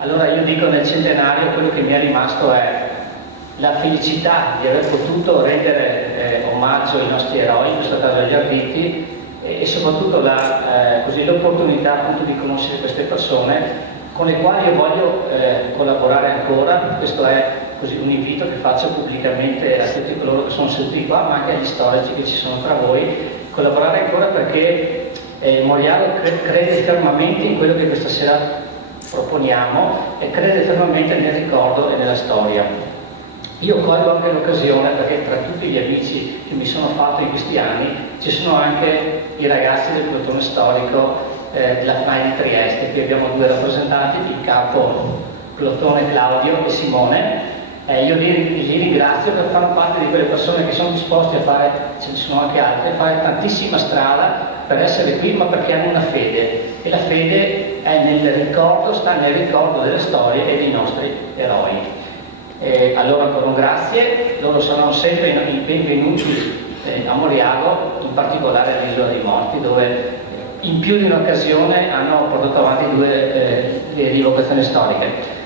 Allora io dico, nel centenario quello che mi è rimasto è la felicità di aver potuto rendere omaggio ai nostri eroi, in questo caso agli Arditi, e soprattutto l'opportunità appunto di conoscere queste persone con le quali io voglio collaborare ancora. Questo è così un invito che faccio pubblicamente a tutti coloro che sono seduti qua, ma anche agli storici che ci sono tra voi, collaborare ancora perché Moriago crede fermamente in quello che questa sera proponiamo e crede fermamente nel ricordo e nella storia. Io colgo anche l'occasione perché tra tutti gli amici che mi sono fatto in questi anni ci sono anche i ragazzi del plotone storico della FNAI di Trieste. Qui abbiamo due rappresentanti, il capo plotone Claudio e Simone. Io li ringrazio per far parte di quelle persone che sono disposte a fare, ce ne sono anche altre, a fare tantissima strada per essere qui, ma perché hanno una fede, e la fede è nel ricordo, sta nel ricordo delle storie e dei nostri eroi. Allora ancora un grazie, loro saranno sempre i benvenuti a Moriago, in particolare all'Isola dei Morti, dove in più di un'occasione hanno portato avanti due rievocazioni storiche.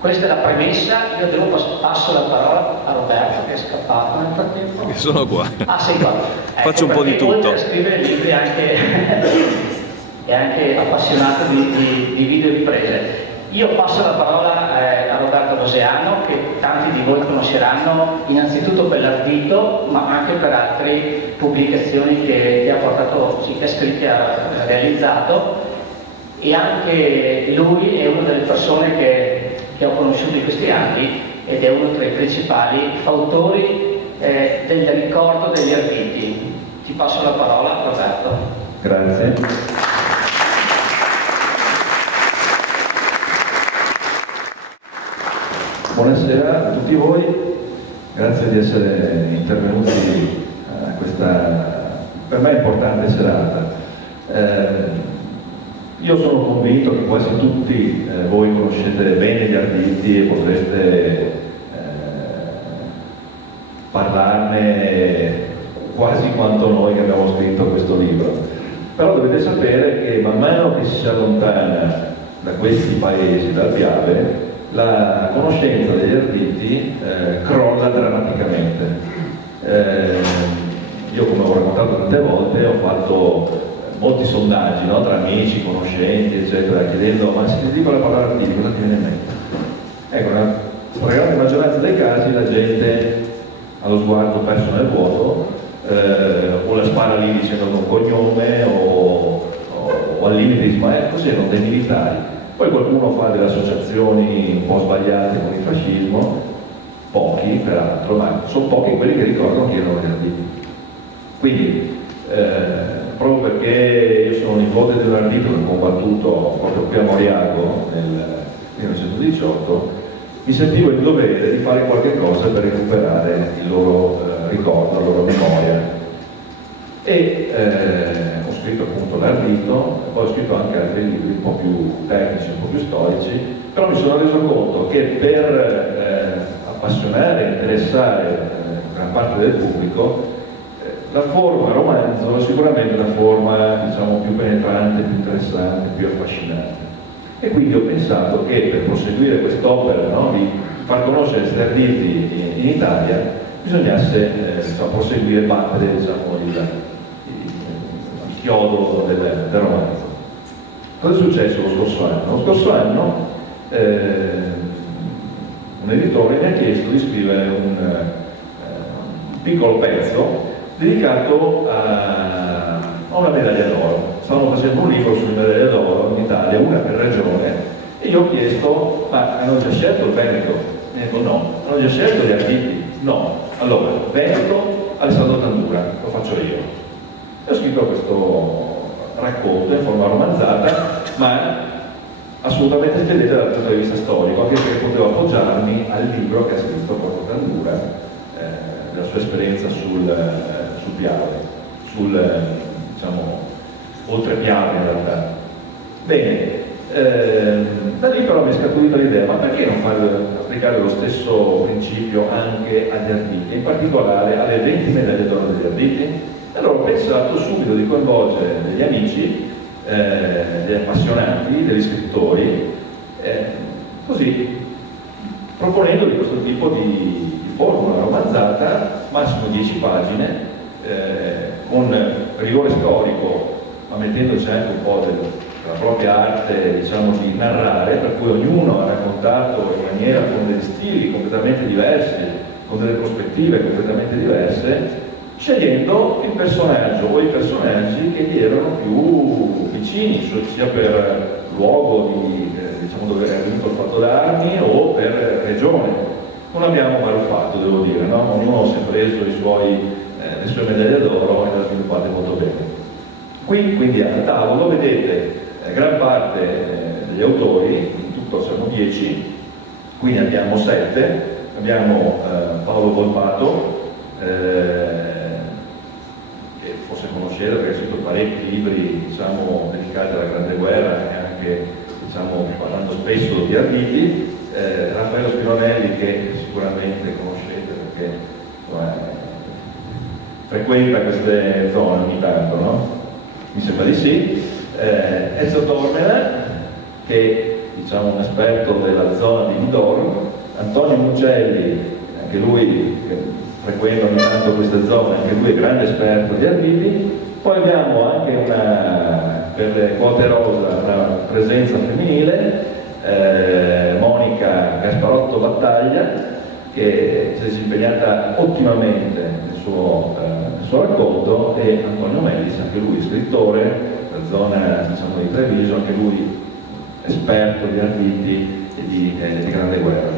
Questa è la premessa. Io passo la parola a Roberto, che è scappato nel frattempo. Io sono qua. Ah, sei qua. Faccio un po' di tutto. Oltre a scrivere libri è anche appassionato di videoriprese. Io passo la parola a Roberto Roseano, che tanti di voi conosceranno innanzitutto per l'Ardito, ma anche per altre pubblicazioni che ha portato, che ha scritto e ha realizzato, e anche lui è una delle persone che ho conosciuto in questi anni ed è uno tra i principali fautori del ricordo degli Arditi. Ti passo la parola, Roberto. Grazie. Buonasera a tutti voi, grazie di essere intervenuti a questa per me importante serata. Io sono convinto che quasi tutti voi conoscete bene gli Arditi e potreste parlarne quasi quanto noi che abbiamo scritto questo libro. Però dovete sapere che man mano che ci si allontana da questi paesi, dal Piave, la conoscenza degli Arditi crolla drammaticamente. Io, come ho raccontato tante volte, ho fatto molti sondaggi, no? Tra amici, conoscenti, eccetera, chiedendo: ma se ti dico la parola Arditi, cosa ti viene in mente? Ecco, nella stragrande maggioranza dei casi la gente ha lo sguardo perso nel vuoto, o la spara lì dicendo un cognome, o al limite dice: ma così erano dei militari. Poi qualcuno fa delle associazioni un po' sbagliate con il fascismo, pochi peraltro, ma sono pochi quelli che ricordano chi erano gli Arditi. Quindi, proprio perché io sono nipote dell'Ardito che ho combattuto proprio qui a Moriago nel 1918, mi sentivo il dovere di fare qualche cosa per recuperare il loro ricordo, la loro memoria. E ho scritto appunto l'Ardito, poi ho scritto anche altri libri un po' più tecnici, un po' più storici, però mi sono reso conto che per appassionare e interessare gran parte del pubblico, la forma romanzo è sicuramente una forma, diciamo, più penetrante, più interessante, più affascinante. E quindi ho pensato che per proseguire quest'opera, no, di far conoscere questi Arditi in Italia, bisognasse proseguire e battere, diciamo, il chiodo del romanzo. Cosa è successo lo scorso anno? Lo scorso anno un editore mi ha chiesto di scrivere un piccolo pezzo dedicato a una medaglia d'oro. Stavano facendo un libro sulle medaglie d'oro in Italia, una per regione, e io ho chiesto: ma hanno già scelto il Veneto? E dico: no. Hanno già scelto gli Arditi? No. Allora, Veneto, Alessandro Tandura, lo faccio io. E ho scritto questo racconto in forma romanzata, ma assolutamente fedele dal punto di vista storico, anche perché potevo appoggiarmi al libro che ha scritto proprio Tandura, della sua esperienza sul Piave, diciamo, oltre Piave in realtà. Bene, da lì però mi è scaturita l'idea: ma perché non far applicare lo stesso principio anche agli Arditi, in particolare alle 20 medaglie d'oro degli Arditi? Allora ho pensato subito di coinvolgere degli amici, degli appassionati, degli scrittori, così proponendogli questo tipo di formula romanzata, massimo 10 pagine, con rigore storico, ma mettendoci anche un po' della propria arte, diciamo, di narrare, per cui ognuno ha raccontato in maniera, con degli stili completamente diversi, con delle prospettive completamente diverse, scegliendo il personaggio o i personaggi che gli erano più vicini, sia per luogo diciamo, dove era venuto il fatto d'armi o per regione. Non abbiamo mal fatto, devo dire, no? Ognuno si è preso le sue medaglie d'oro e le ha sviluppate molto bene. Qui quindi al tavolo vedete gran parte degli autori, in tutto siamo 10, quindi abbiamo 7, abbiamo Paolo Volpato, che forse conoscete perché ha scritto parecchi libri, diciamo, dedicati alla Grande Guerra e anche, diciamo, parlando spesso di Arditi, Raffaello Spinonelli, che sicuramente conoscete perché frequenta queste zone ogni tanto, no? Mi sembra di sì. Ezio Tormela, che diciamo un esperto della zona di Midoro, Antonio Mugelli, anche lui che frequenta ogni tanto queste zone, anche lui è grande esperto di Arditi. Poi abbiamo anche per le quote rosa una presenza femminile, Monica Gasparotto Battaglia, che si è impegnata ottimamente nel suo racconto, e Antonio Mellis, anche lui scrittore, la zona, diciamo, di Treviso, anche lui esperto di Arditi e di Grande Guerra.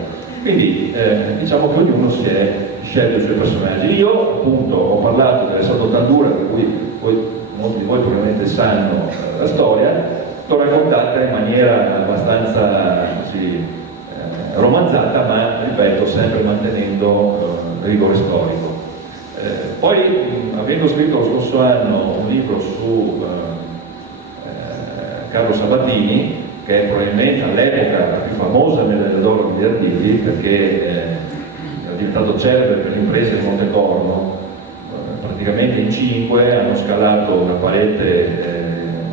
Quindi diciamo che ognuno si è scelto i suoi personaggi. Io appunto ho parlato delle Sottotantura, per cui poi molti di voi probabilmente sanno la storia, l'ho raccontata in maniera abbastanza così, romanzata, ma ripeto, sempre mantenendo il rigore storico. Poi, avendo scritto lo scorso anno un libro su Carlo Sabatini, che è probabilmente all'epoca la più famosa medaglia d'oro di Arditi, perché è diventato celebre per le imprese di Montecorno. Praticamente in 5 hanno scalato una parete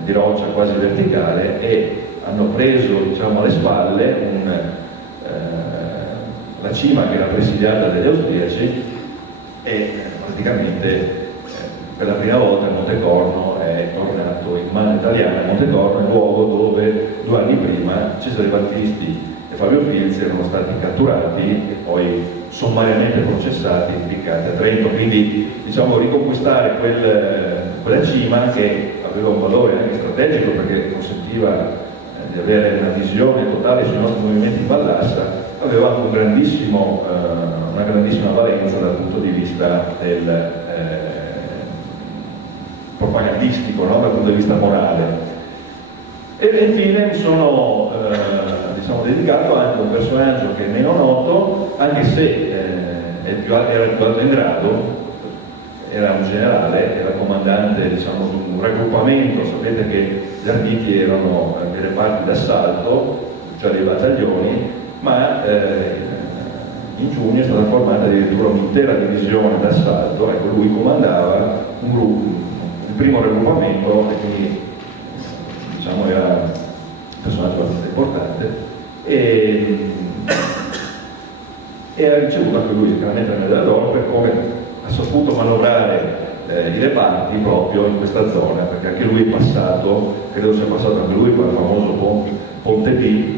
di roccia quasi verticale e hanno preso, diciamo, alle spalle la cima che era presidiata dagli austriaci, e praticamente per la prima volta il Montecorno è tornato in mano italiana. Montecorno è il luogo dove 2 anni prima Cesare Battisti e Fabio Filzi erano stati catturati e poi sommariamente processati e impiccati a Trento. Quindi, diciamo, riconquistare quella cima, che aveva un valore anche strategico perché consentiva di avere una visione totale sui nostri movimenti in ballassa, aveva una grandissima valenza dal punto di vista propagandistico, no? Dal punto di vista morale. E infine mi sono diciamo, dedicato anche a un personaggio che è meno noto, anche se era il più alto in grado. Era un generale, era comandante, diciamo, di un raggruppamento. Sapete che gli Arditi erano delle parti d'assalto, cioè dei battaglioni, ma in giugno è stata formata addirittura un'intera divisione d'assalto. Ecco, lui comandava un gruppo, il primo raggruppamento, e quindi, diciamo, era un personaggio abbastanza importante, e ha ricevuto anche lui sicuramente la medaglia d'oro per come ha saputo manovrare i reparti proprio in questa zona, perché anche lui è passato, credo sia passato anche lui quel famoso Ponte B,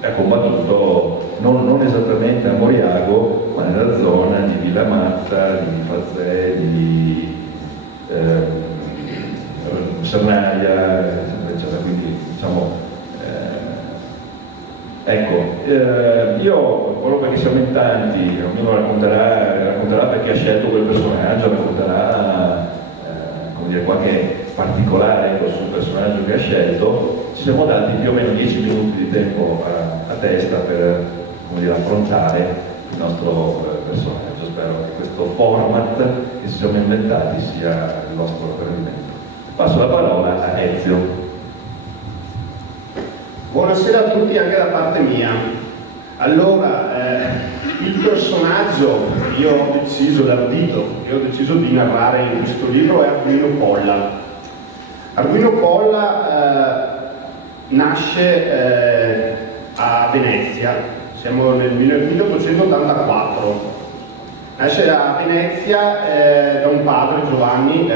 ha combattuto non esattamente a Moriago, ma nella zona di Villa Matta, di Fazè, di Sernaia, eccetera. Quindi, diciamo, io, proprio perché siamo in tanti, ognuno racconterà perché ha scelto quel personaggio, racconterà come dire, qualche particolare sul personaggio che ha scelto. Ci siamo dati più o meno 10 minuti di tempo a testa per, come dire, affrontare il nostro personaggio. Spero che questo format che ci siamo inventati sia il vostro gradimento. Passo la parola a Ezio. Buonasera a tutti anche da parte mia. Allora, il personaggio che io ho deciso, l'ardito che ho deciso di narrare in questo libro è Arduino Polla. Arduino Polla nasce a Venezia, siamo nel 1884. Nasce a Venezia da un padre, Giovanni,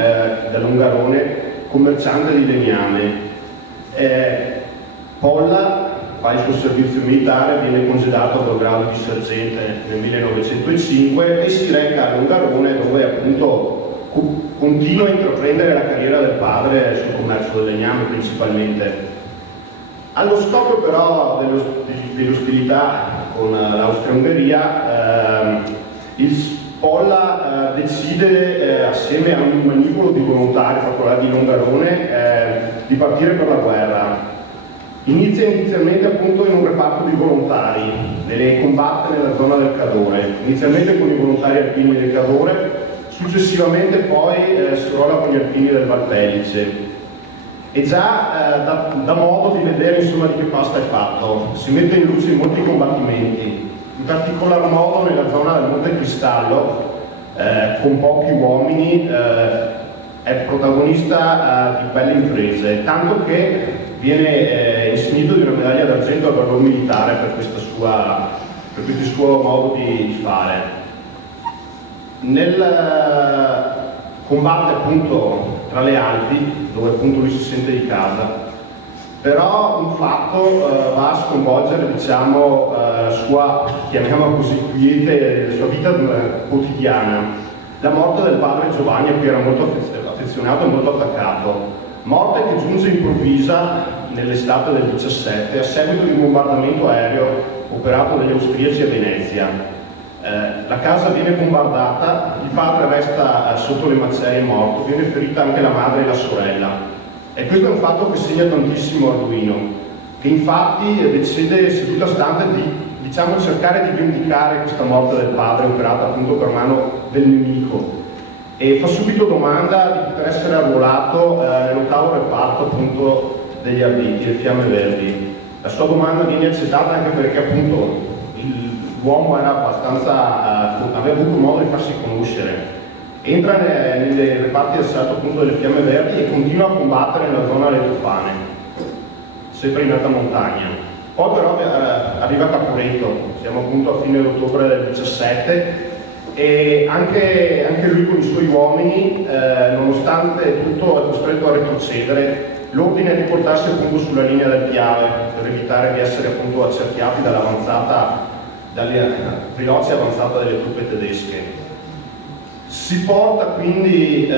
dall'Ungarone, commerciante di legname. Polla fa il suo servizio militare, viene congedato col grado di sergente nel 1905 e si reca all'Ungarone, dove appunto continua a intraprendere la carriera del padre sul commercio del legname principalmente. Allo scopo però dell'ostilità con l'Austria-Ungheria, il Polla decide, assieme a un manipolo di volontari fatto di Longarone, di partire per la guerra. Inizia inizialmente appunto in un reparto di volontari e combatte nella zona del Cadore, inizialmente con i volontari alpini del Cadore, successivamente poi si rola con gli alpini del Valpellice. E già dà modo di vedere insomma di che pasta è fatto. Si mette in luce in molti combattimenti, in particolar modo nella zona del Monte Cristallo, con pochi uomini, è protagonista di belle imprese, tanto che viene insignito di una medaglia d'argento al valor militare per questo suo modo di fare. Combatte appunto tra le Alpi, dove appunto lui si sente di casa, però un fatto va a sconvolgere, diciamo, la sua, chiamiamola così, quiete, la sua vita quotidiana. La morte del padre Giovanni, a cui era molto affezionato e molto attaccato. Morte che giunge improvvisa nell'estate del 17 a seguito di un bombardamento aereo operato dagli austriaci a Venezia. La casa viene bombardata, il padre resta sotto le macerie morto, viene ferita anche la madre e la sorella. E questo è un fatto che segna tantissimo Arduino, che infatti decide seduta stante di, diciamo, cercare di vendicare questa morte del padre operata appunto per mano del nemico. E fa subito domanda di poter essere arruolato nell'8° reparto appunto degli Arditi, le Fiamme Verdi. La sua domanda viene accettata anche perché appunto l'uomo era abbastanza, aveva avuto modo di farsi conoscere. Entra nei reparti del salto appunto delle Fiamme Verdi e continua a combattere nella zona delle Tofane, sempre in alta montagna. Poi però arriva a Caporetto, siamo appunto a fine ottobre del 17, e anche lui con i suoi uomini, nonostante tutto, è costretto a retrocedere. L'ordine è di portarsi appunto sulla linea del Piave per evitare di essere appunto accerchiati dall'avanzata, dalle veloce avanzata delle truppe tedesche. Si porta quindi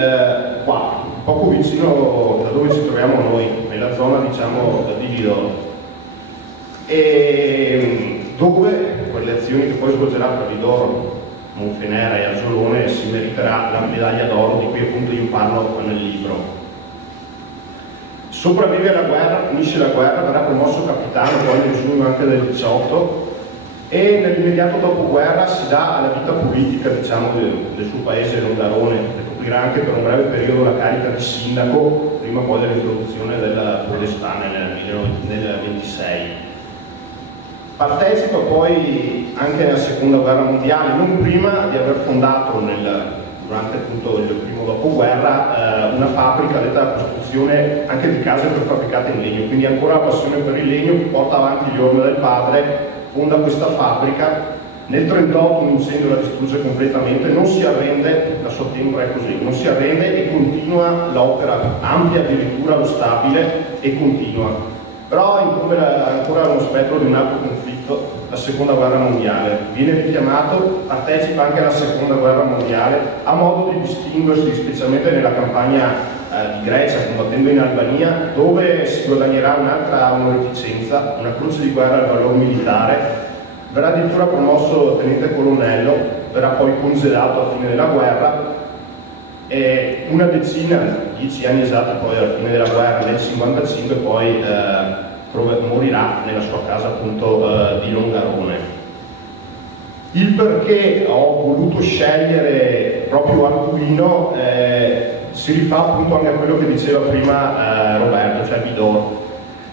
qua, poco vicino da dove ci troviamo noi, nella zona diciamo di Vidoro, e dove quelle azioni che poi svolgerà per Vidoro, Monfenera e Azzolone si meriterà la medaglia d'oro di cui appunto io parlo nel libro. Sopravvive alla guerra, finisce la guerra, verrà promosso capitano poi nel giugno anche del 18 e nell'immediato dopoguerra si dà alla vita politica, diciamo, del suo paese, Longarone, ricoprirà anche per un breve periodo la carica di sindaco, prima poi dell'introduzione della Podestana nel 26. Partecipa poi anche nella seconda guerra mondiale, non prima di aver fondato durante appunto il primo dopoguerra una fabbrica detta la costruzione anche di case prefabbricate in legno, quindi ancora la passione per il legno, porta avanti gli orme del padre, fonda questa fabbrica. Nel 1938 un incendio la distrugge completamente, non si arrende, la sua tempra è così, non si arrende e continua l'opera, amplia addirittura lo stabile e continua. Però incombe ancora uno spettro di un altro conflitto, la seconda guerra mondiale. Viene richiamato, partecipa anche alla seconda guerra mondiale, ha modo di distinguersi specialmente nella campagna di Grecia, combattendo in Albania, dove si guadagnerà un'altra onorificenza, una croce di guerra al valor militare, verrà addirittura promosso tenente colonnello, verrà poi congedato alla fine della guerra e una decina, 10 anni esatti poi alla fine della guerra, nel 55 poi morirà nella sua casa appunto di Longarone. Il perché ho voluto scegliere proprio Arduino si rifà appunto anche a quello che diceva prima Roberto, cioè Vidor.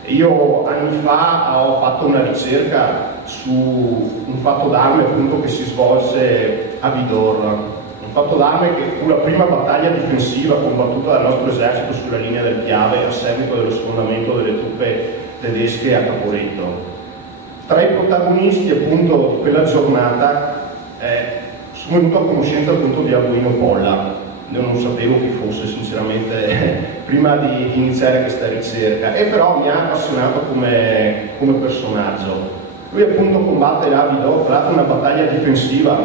Io anni fa ho fatto una ricerca su un fatto d'arme appunto che si svolse a Vidor, un fatto d'arme che fu la prima battaglia difensiva combattuta dal nostro esercito sulla linea del Piave a seguito dello sfondamento delle truppe tedesche a Caporetto. Tra i protagonisti appunto di quella giornata sono venuto a conoscenza appunto di Arduino Polla. Io non sapevo chi fosse sinceramente prima di iniziare questa ricerca, e però mi ha appassionato come personaggio. Lui appunto combatte l'Avidor, tratta una battaglia difensiva,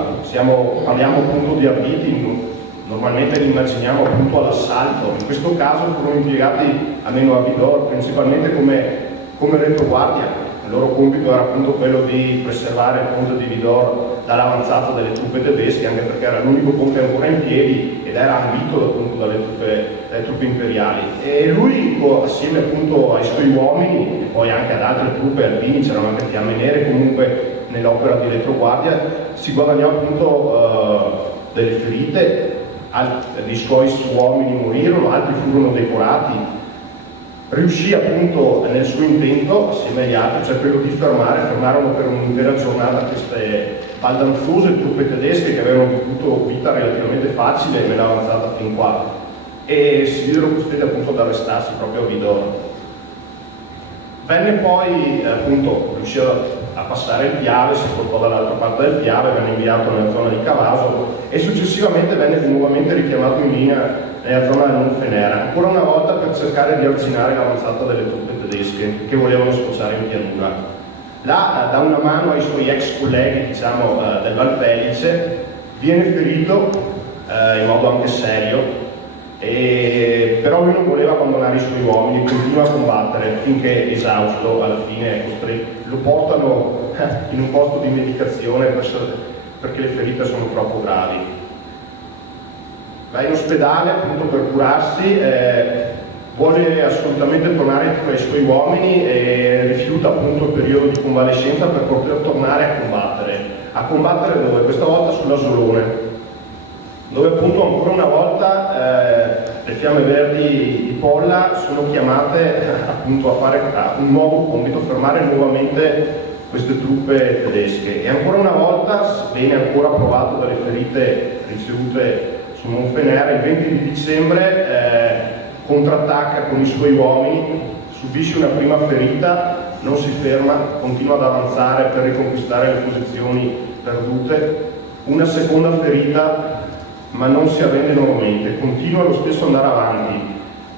parliamo appunto di arditi, normalmente li immaginiamo appunto all'assalto, in questo caso furono impiegati almeno Avidor principalmente come retroguardia. Il loro compito era appunto quello di preservare il ponte di Vidor dall'avanzata delle truppe tedesche, anche perché era l'unico ponte ancora in piedi ed era ambito appunto dalle truppe imperiali. E lui, assieme appunto ai suoi uomini e poi anche ad altre truppe alpini, c'erano anche Fiamme Nere comunque nell'opera di retroguardia, si guadagnò appunto delle ferite, i suoi uomini morirono, altri furono decorati. Riuscì appunto nel suo intento, assieme agli altri, cioè quello di fermarono per un'intera giornata queste baldanzose truppe tedesche che avevano avuto vita relativamente facile nell'avanzata fin qua, e si videro costretti appunto ad arrestarsi proprio a Vidor. Venne poi appunto, riuscì a passare il Piave, si portò dall'altra parte del Piave, venne inviato nella zona di Cavaso e successivamente venne nuovamente richiamato in linea nella zona del Monfenera, ancora una volta per cercare di arginare l'avanzata delle truppe tedesche che volevano sfociare in pianura. Là dà una mano ai suoi ex colleghi, diciamo, del Valpellice, viene ferito in modo anche serio, però lui non voleva abbandonare i suoi uomini, continua a combattere finché esausto, alla fine lo portano in un posto di medicazione perché le ferite sono troppo gravi. Va in ospedale appunto per curarsi, vuole assolutamente tornare tra i suoi uomini e rifiuta appunto il periodo di convalescenza per poter tornare a combattere dove? Questa volta sull'Asolone, dove appunto ancora una volta le Fiamme Verdi di Polla sono chiamate appunto a fare un nuovo compito, fermare nuovamente queste truppe tedesche, e ancora una volta, sebbene ancora provato dalle ferite ricevute su Monfenera, il 20 di dicembre contrattacca con i suoi uomini, subisce una prima ferita, non si ferma, continua ad avanzare per riconquistare le posizioni perdute, una seconda ferita, ma non si arrende nuovamente, continua lo stesso andare avanti,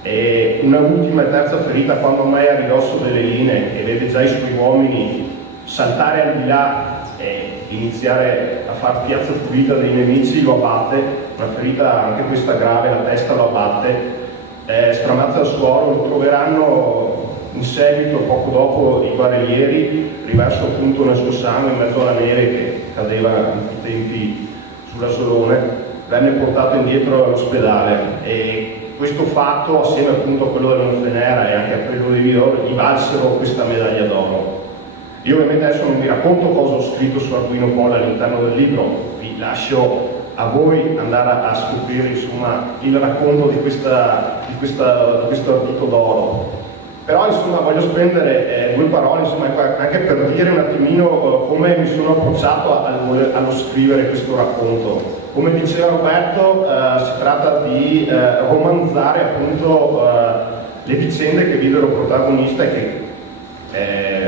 e una ultima e terza ferita quando ormai è a ridosso delle linee e vede già i suoi uomini saltare al di là e iniziare a far piazza pulita dei nemici, lo abbatte, una ferita anche questa grave, la testa lo abbatte, stramazza il suolo, lo troveranno in seguito, poco dopo, i barellieri, riverso appunto nel suo sangue in mezzo alla neve che cadeva in quei tempi sull'Asolone, venne portato indietro all'ospedale, e questo fatto, assieme appunto a quello del Monfenera e anche a quello di Vidor, gli valsero questa medaglia d'oro. Io ovviamente adesso non vi racconto cosa ho scritto su Arduino Polla all'interno del libro, vi lascio a voi andare a scoprire insomma il racconto di questo ardito d'oro. Però insomma voglio spendere due parole insomma, anche per dire un attimino come mi sono approcciato allo scrivere questo racconto. Come diceva Roberto, si tratta di romanzare appunto le vicende che videro protagonista e che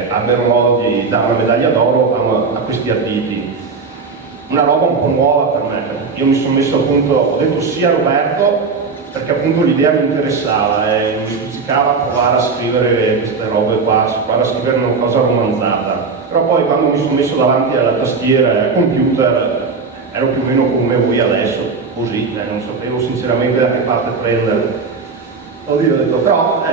abbiano modo di dare una medaglia d'oro a questi arditi. Una roba un po' nuova per me. Io mi sono messo appunto, ho detto sì a Roberto perché appunto l'idea mi interessava e mi stuzzicava a provare a scrivere queste robe qua, a scrivere una cosa romanzata. Però poi quando mi sono messo davanti alla tastiera e al computer ero più o meno come voi adesso, così, non sapevo sinceramente da che parte prendere. Oddio, ho detto, però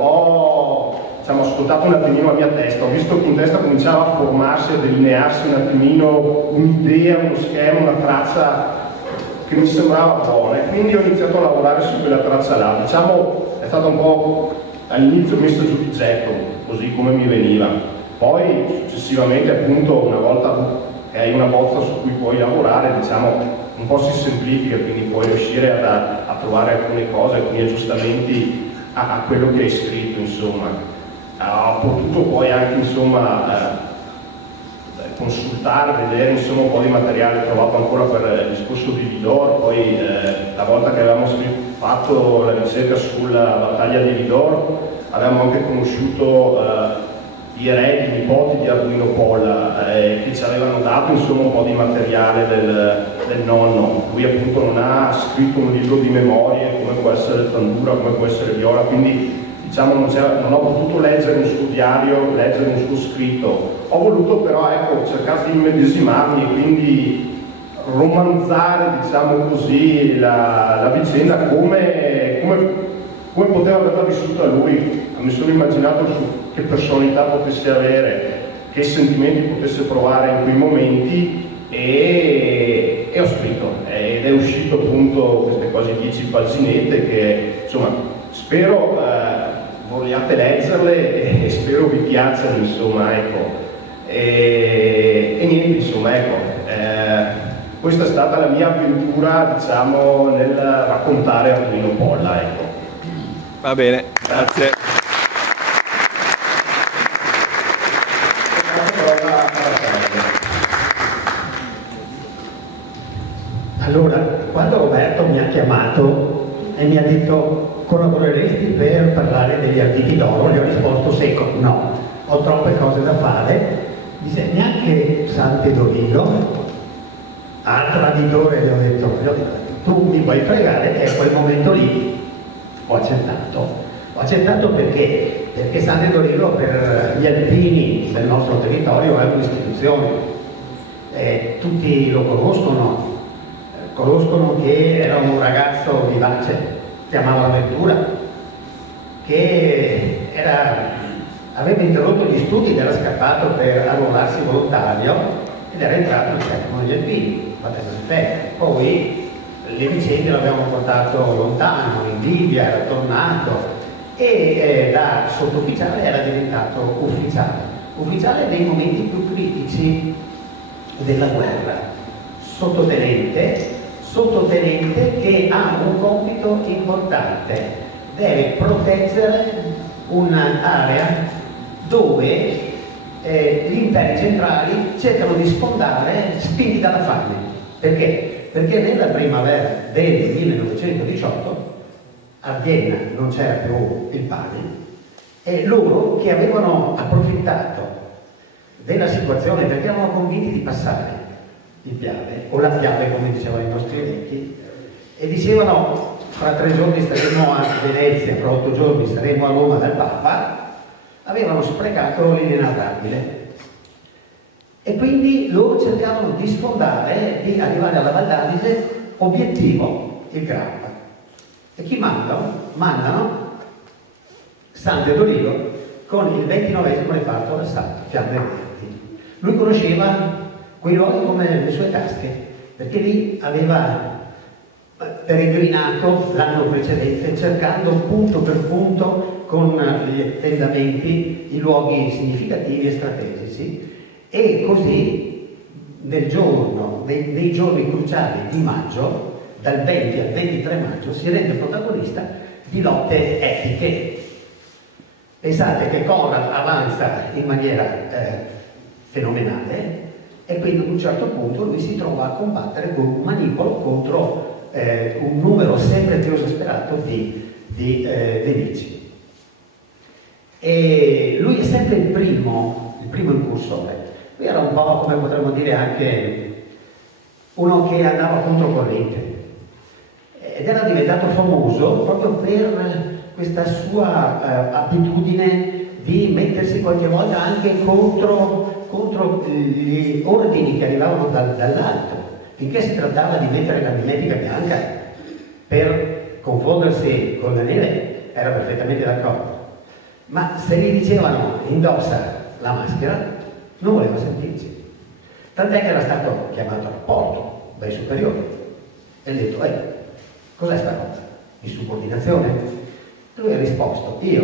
ho ascoltato un attimino la mia testa, ho visto che in testa cominciava a formarsi, a delinearsi un attimino un'idea, uno schema, una traccia che mi sembrava buona, e quindi ho iniziato a lavorare su quella traccia là. Diciamo, è stato un po' all'inizio messo giù di getto, così come mi veniva. Poi successivamente appunto una volta che hai una bozza su cui puoi lavorare, diciamo, un po' si semplifica, quindi puoi riuscire a trovare alcune cose, alcuni aggiustamenti a quello che hai scritto, insomma. Ho potuto poi anche insomma consultare, vedere insomma un po' di materiale trovato ancora per il discorso di Vidor, poi la volta che avevamo fatto la ricerca sulla battaglia di Vidor avevamo anche conosciuto gli eredi, i nipoti di Arduino Polla, che ci avevano dato insomma un po' di materiale del nonno. Lui appunto non ha scritto un libro di memorie come può essere il Tandura, come può essere Viola, quindi diciamo non ho potuto leggere un suo diario, leggere un suo scritto. Ho voluto però cercare di immedesimarmi e quindi romanzare, diciamo così, la vicenda come poteva averla vissuta lui. Mi sono immaginato che personalità potesse avere, che sentimenti potesse provare in quei momenti e ho scritto, ed è uscito appunto queste quasi 10 paginette che insomma spero vogliate leggerle e spero vi piacciono, insomma, ecco. E niente, insomma, ecco, questa è stata la mia avventura, diciamo, nel raccontare Arduino Polla, ecco. Va bene, grazie. Allora, quando Roberto mi ha chiamato e mi ha detto collaboreresti per parlare degli arditi d'oro, gli ho risposto secco, no, ho troppe cose da fare. Dice, neanche Sante Dorillo, altro traditore, gli ho detto, tu mi vuoi fregare, e a quel momento lì ho accettato perché Sante Dorillo per gli alpini del nostro territorio è un'istituzione, tutti lo conoscono che era un ragazzo vivace, che amava l'avventura, che aveva interrotto gli studi ed era scappato per arruolarsi volontario ed era entrato in certo con gli alpini, facendo le ferie. Poi le vicende l'avevano portato lontano, in Libia, era tornato e da sottufficiale era diventato ufficiale nei momenti più critici della guerra, sottotenente che ha un compito importante, deve proteggere un'area dove gli imperi centrali cercano di sfondare spinti dalla fame. Perché? Perché nella primavera del 1918 a Vienna non c'era più il pane e loro che avevano approfittato della situazione perché erano convinti di passare il Piave, o la Piave come dicevano i nostri vecchi, e dicevano fra 3 giorni staremo a Venezia, fra 8 giorni staremo a Roma dal Papa, avevano sprecato l'inenarrabile. E quindi loro cercavano di sfondare, di arrivare alla Val d'Adige, obiettivo il Grappa. E chi mandano? Mandano Sante Dorillo con il 29esimo reparto d'assalto, Fiamme Verdi. Lui conosceva quei luoghi come le sue tasche, perché lì aveva peregrinato l'anno precedente cercando punto per punto con gli attendamenti i luoghi significativi e strategici, e così nei giorni cruciali di maggio, dal 20 al 23 maggio, si rende protagonista di lotte epiche. Pensate che Conrad avanza in maniera fenomenale e quindi ad un certo punto lui si trova a combattere con un manipolo contro un numero sempre più esasperato di nemici. E lui è sempre il primo incursore. Lui era un po', come potremmo dire, anche uno che andava controcorrente ed era diventato famoso proprio per questa sua abitudine di mettersi qualche volta anche contro gli ordini che arrivavano dall'alto, finché si trattava di mettere la mimetica bianca per confondersi con la neve era perfettamente d'accordo, ma se gli dicevano indossa la maschera non voleva sentirci, tant'è che era stato chiamato a rapporto dai superiori e ha detto cos'è sta cosa? Insubordinazione? E lui ha risposto, io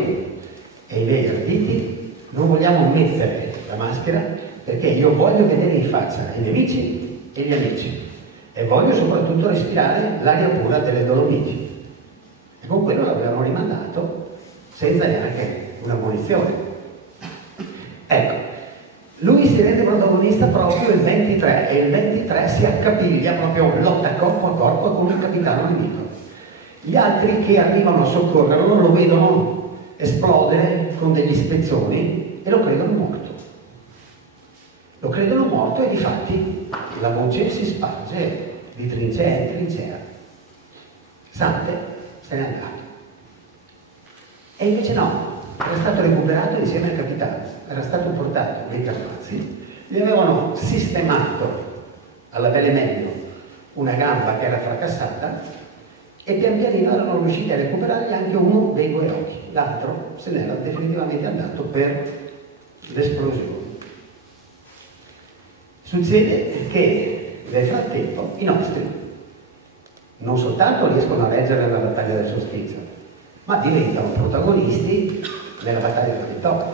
e i miei arditi non vogliamo mettere la maschera perché io voglio vedere in faccia i nemici e gli amici e voglio soprattutto respirare l'aria pura delle Dolomiti. E con quello l'avevano rimandato senza neanche una munizione. Ecco, lui si rende protagonista proprio il 23 e il 23 si accapiglia proprio lotta corpo a corpo con il capitano nemico. Gli altri che arrivano a soccorrerlo lo vedono esplodere con degli spezzoni e lo credono morto. Lo credono morto e difatti la voce si sparge di trincea in trincea. Sante se n'è andato. E invece no, era stato recuperato insieme al capitano, era stato portato dei Carpazzi, gli avevano sistemato alla belle meglio una gamba che era fracassata e pian pianino erano riusciti a recuperargli anche uno dei due occhi, l'altro se n'era definitivamente andato per l'esplosione. Succede che nel frattempo i nostri non soltanto riescono a reggere la battaglia del Solstizio, ma diventano protagonisti nella battaglia della vittoria.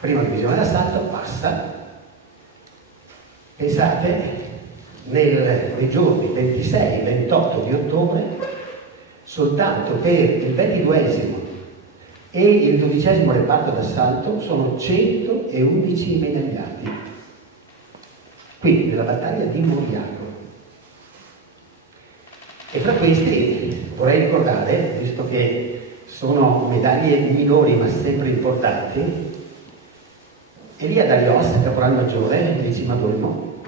Prima divisione d'assalto passa, pensate, nei giorni 26-28 di ottobre, soltanto per il 22esimo e il 12esimo reparto d'assalto sono 111 medagliati. Quindi nella battaglia di Moriago. E fra questi vorrei ricordare, visto che sono medaglie minori ma sempre importanti, Elia Darios, caporale maggiore di Cimagolmo,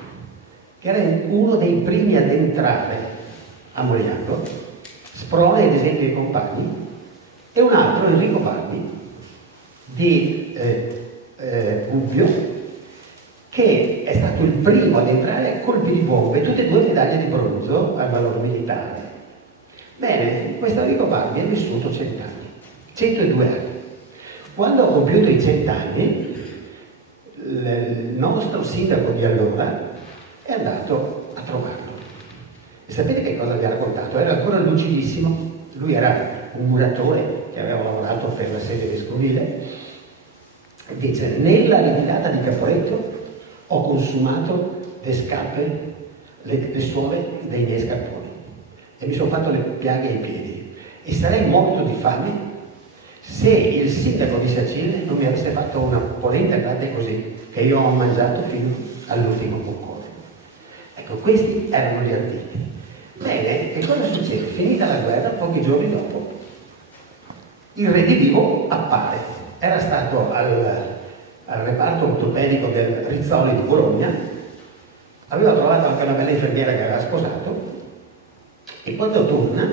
che era uno dei primi ad entrare a Moriago, sprone ad esempio i compagni, e un altro, Enrico Barbi, di Gubbio, che è stato il primo ad entrare a colpi di bombe, tutte e due medaglie di bronzo al valore militare. Bene, questo Enrico Barbi ha vissuto 100 anni, 102 anni. Quando ha compiuto i 100 anni, il nostro sindaco di allora è andato a trovarlo. E sapete che cosa gli ha raccontato? Era ancora lucidissimo, lui era un muratore che aveva lavorato per la sede vescovile, e dice: nella ritirata di Caporetto ho consumato le scarpe, le suole dei miei scarponi e mi sono fatto le piaghe ai piedi e sarei morto di fame se il sindaco di Sacile non mi avesse fatto una polenta grande così che io ho mangiato fino all'ultimo boccone. Ecco, questi erano gli arditi. Bene, e cosa succede? Finita la guerra, pochi giorni dopo, il redivivo appare. Era stato al reparto ortopedico del Rizzoli di Bologna, aveva trovato anche una bella infermiera che aveva sposato, e quando torna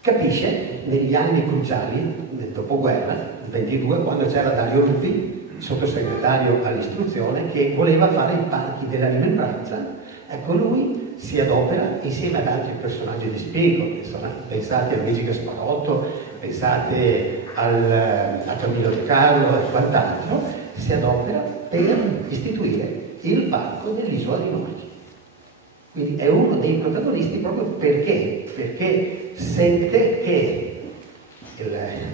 capisce, negli anni cruciali del dopoguerra, il 22, quando c'era Dario Rupi, il sottosegretario all'istruzione, che voleva fare i parchi della rimembranza. Ecco, lui si adopera insieme ad altri personaggi di spicco, pensate a Luigi Gasparotto, pensate a Camillo De Carlo e quant'altro, si adopera per istituire il parco dell'isola di Noci. Quindi è uno dei protagonisti proprio perché sente che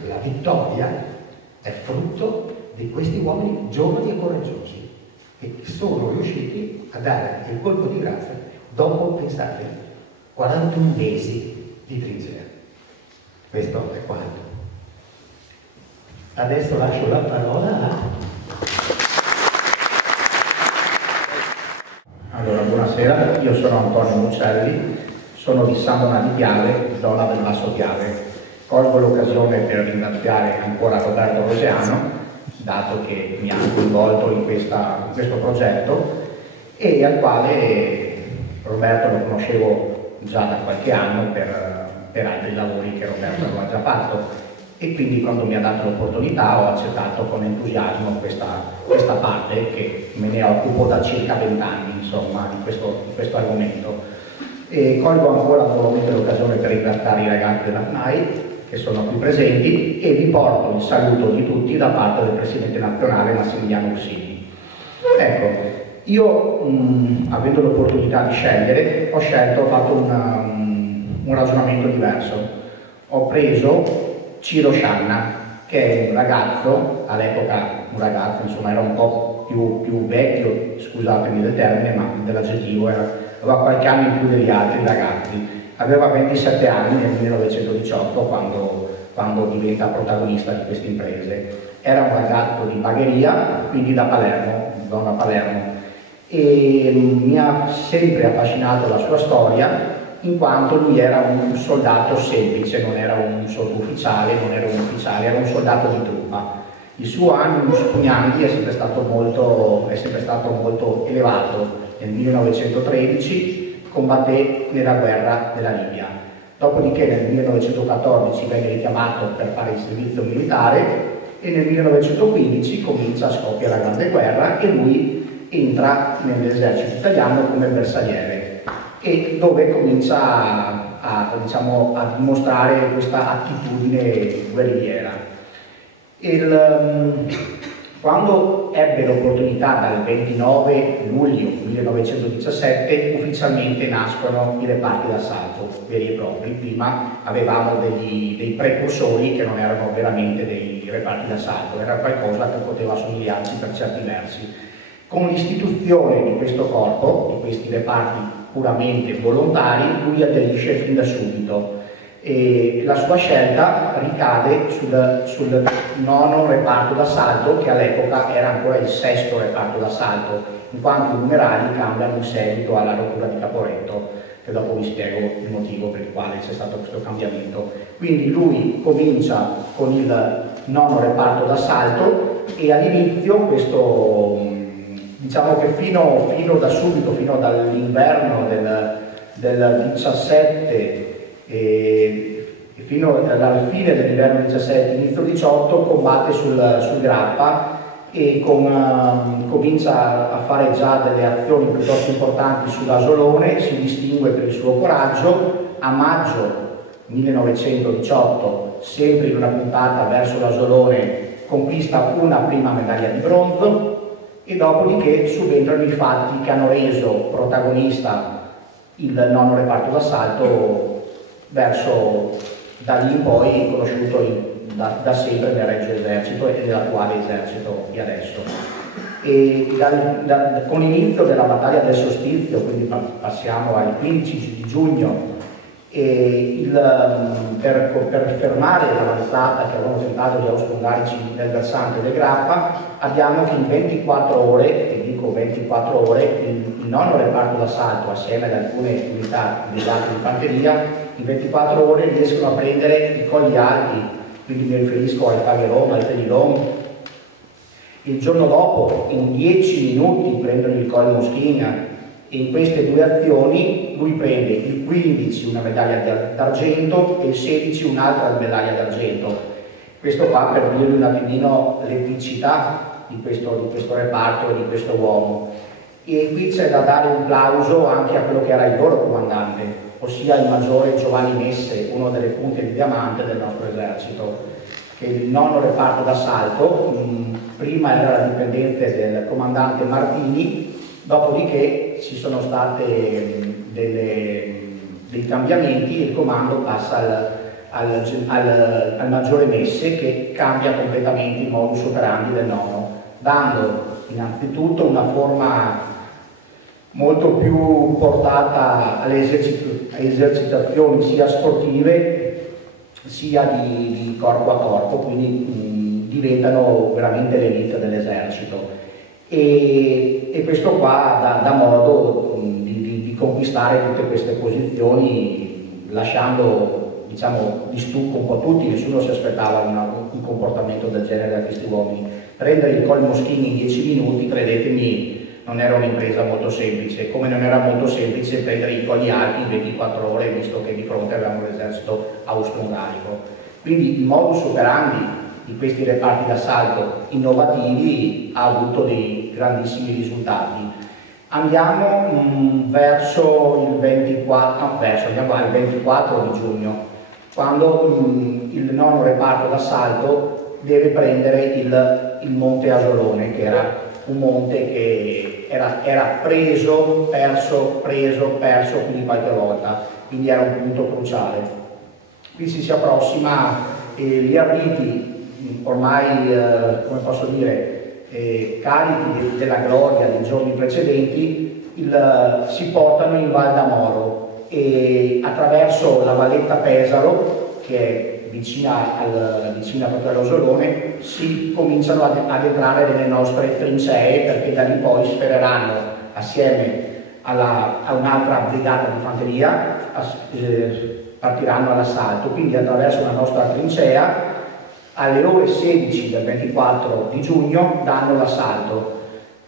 la vittoria è frutto di questi uomini giovani e coraggiosi che sono riusciti a dare il colpo di grazia dopo, pensate, 41 mesi di trincea. Questo è quanto. Adesso lascio la parola a... Allora, buonasera, io sono Antonio Mucelli, sono di San Donà di Piave, zona del Basso Piave. Colgo l'occasione per ringraziare ancora Roberto Rosiano, dato che mi ha coinvolto in questo progetto, e al quale Roberto lo conoscevo già da qualche anno per altri lavori che Roberto aveva già fatto, e quindi quando mi ha dato l'opportunità ho accettato con entusiasmo questa parte, che me ne occupo da circa 20 anni, insomma, di questo argomento. E colgo ancora nuovamente l'occasione per ringraziare i ragazzi della FNAI che sono qui presenti, e vi porto il saluto di tutti da parte del Presidente nazionale Massimiliano Ursini. Ecco, io avendo l'opportunità di scegliere, ho fatto un ragionamento diverso. Ho preso Ciro Scianna, che è un ragazzo, all'epoca un ragazzo, insomma era un po' più vecchio, scusatemi del termine, ma dell'aggettivo, aveva qualche anno in più degli altri ragazzi. Aveva 27 anni nel 1918 quando diventa protagonista di queste imprese. Era un ragazzo di Bagheria, quindi da Palermo, zona Palermo, e mi ha sempre affascinato la sua storia, in quanto lui era un soldato semplice, non era un sottufficiale, non era un ufficiale, era un soldato di truppa, Il suo annus pugnandi è sempre stato molto elevato. Nel 1913 combatté nella guerra della Libia, dopodiché nel 1914 venne richiamato per fare il servizio militare e nel 1915 scoppia la Grande Guerra e lui entra nell'esercito italiano come bersagliere, e dove comincia a dimostrare questa attitudine guerrigliera. Quando ebbe l'opportunità, dal 29 luglio 1917 ufficialmente nascono i reparti d'assalto veri e propri. Prima avevamo dei precursori che non erano veramente dei reparti d'assalto, era qualcosa che poteva somigliarci per certi versi. Con l'istituzione di questo corpo, di questi reparti puramente volontari, lui aderisce fin da subito. E la sua scelta ricade sul nono reparto d'assalto, che all'epoca era ancora il sesto reparto d'assalto, in quanto i numerali cambiano in seguito alla rottura di Caporetto, che dopo vi spiego il motivo per il quale c'è stato questo cambiamento. Quindi lui comincia con il nono reparto d'assalto e all'inizio questo, diciamo che fino da subito, fino dall'inverno del 17 fino alla fine dell'inverno 17, inizio 18, combatte sul Grappa e comincia a fare già delle azioni piuttosto importanti sull'Asolone, si distingue per il suo coraggio. A maggio 1918, sempre in una puntata verso l'Asolone, conquista una prima medaglia di bronzo, e dopodiché subentrano i fatti che hanno reso protagonista il nono reparto d'assalto, da lì in poi conosciuto da sempre nel Regio Esercito e nell'attuale esercito di adesso. E con l'inizio della battaglia del Solstizio, quindi passiamo al 15 di giugno, per fermare l'avanzata che avevano tentato gli austroungarici nel versante del Grappa, abbiamo che in 24 ore, e dico 24 ore, il nono reparto d'assalto, assieme ad alcune unità brigate di fanteria, in 24 ore riescono a prendere i colli alti, quindi mi riferisco ai Fagheron, al Fenilon. Il giorno dopo, in 10 minuti, prendono il Colle Moschina, e in queste due azioni lui prende il 15 una medaglia d'argento e il 16 un'altra medaglia d'argento. Questo qua per dirvi un attimino l'epicità di questo reparto e di questo uomo. E qui c'è da dare un plauso anche a quello che era il loro comandante, ossia il maggiore Giovanni Messe, uno delle punte di diamante del nostro esercito, che il nono reparto d'assalto prima era la dipendenza del comandante Martini, dopodiché ci sono stati dei cambiamenti e il comando passa al maggiore Messe, che cambia completamente il modus operandi del nono, dando innanzitutto una forma molto più portata alle esercitazioni sia sportive sia di corpo a corpo, quindi diventano veramente l'elite dell'esercito, e questo qua dà modo di conquistare tutte queste posizioni, lasciando, diciamo, di stucco un po' tutti. Nessuno si aspettava un comportamento del genere da questi uomini. Prendere il Colle Moschini in 10 minuti, credetemi, non era un'impresa molto semplice, come non era molto semplice prendere i Colli Alpi in 24 ore, visto che di fronte avevamo l'esercito austro-ungarico. Quindi il modus operandi di questi reparti d'assalto innovativi ha avuto dei grandissimi risultati. Andiamo verso il 24 di giugno, quando il nono reparto d'assalto deve prendere il Monte Asolone, che era un monte che era preso, perso più di qualche volta, quindi era un punto cruciale. Qui si approssima gli arrivi ormai, come posso dire, carichi della gloria dei giorni precedenti, si portano in Val d'Amoro e attraverso la valletta Pesaro, che è vicina proprio all'Osolone, si cominciano ad entrare nelle nostre trincee, perché da lì poi sfereranno assieme a un'altra brigata di fanteria, partiranno all'assalto. Quindi attraverso la nostra trincea alle ore 16 del 24 di giugno danno l'assalto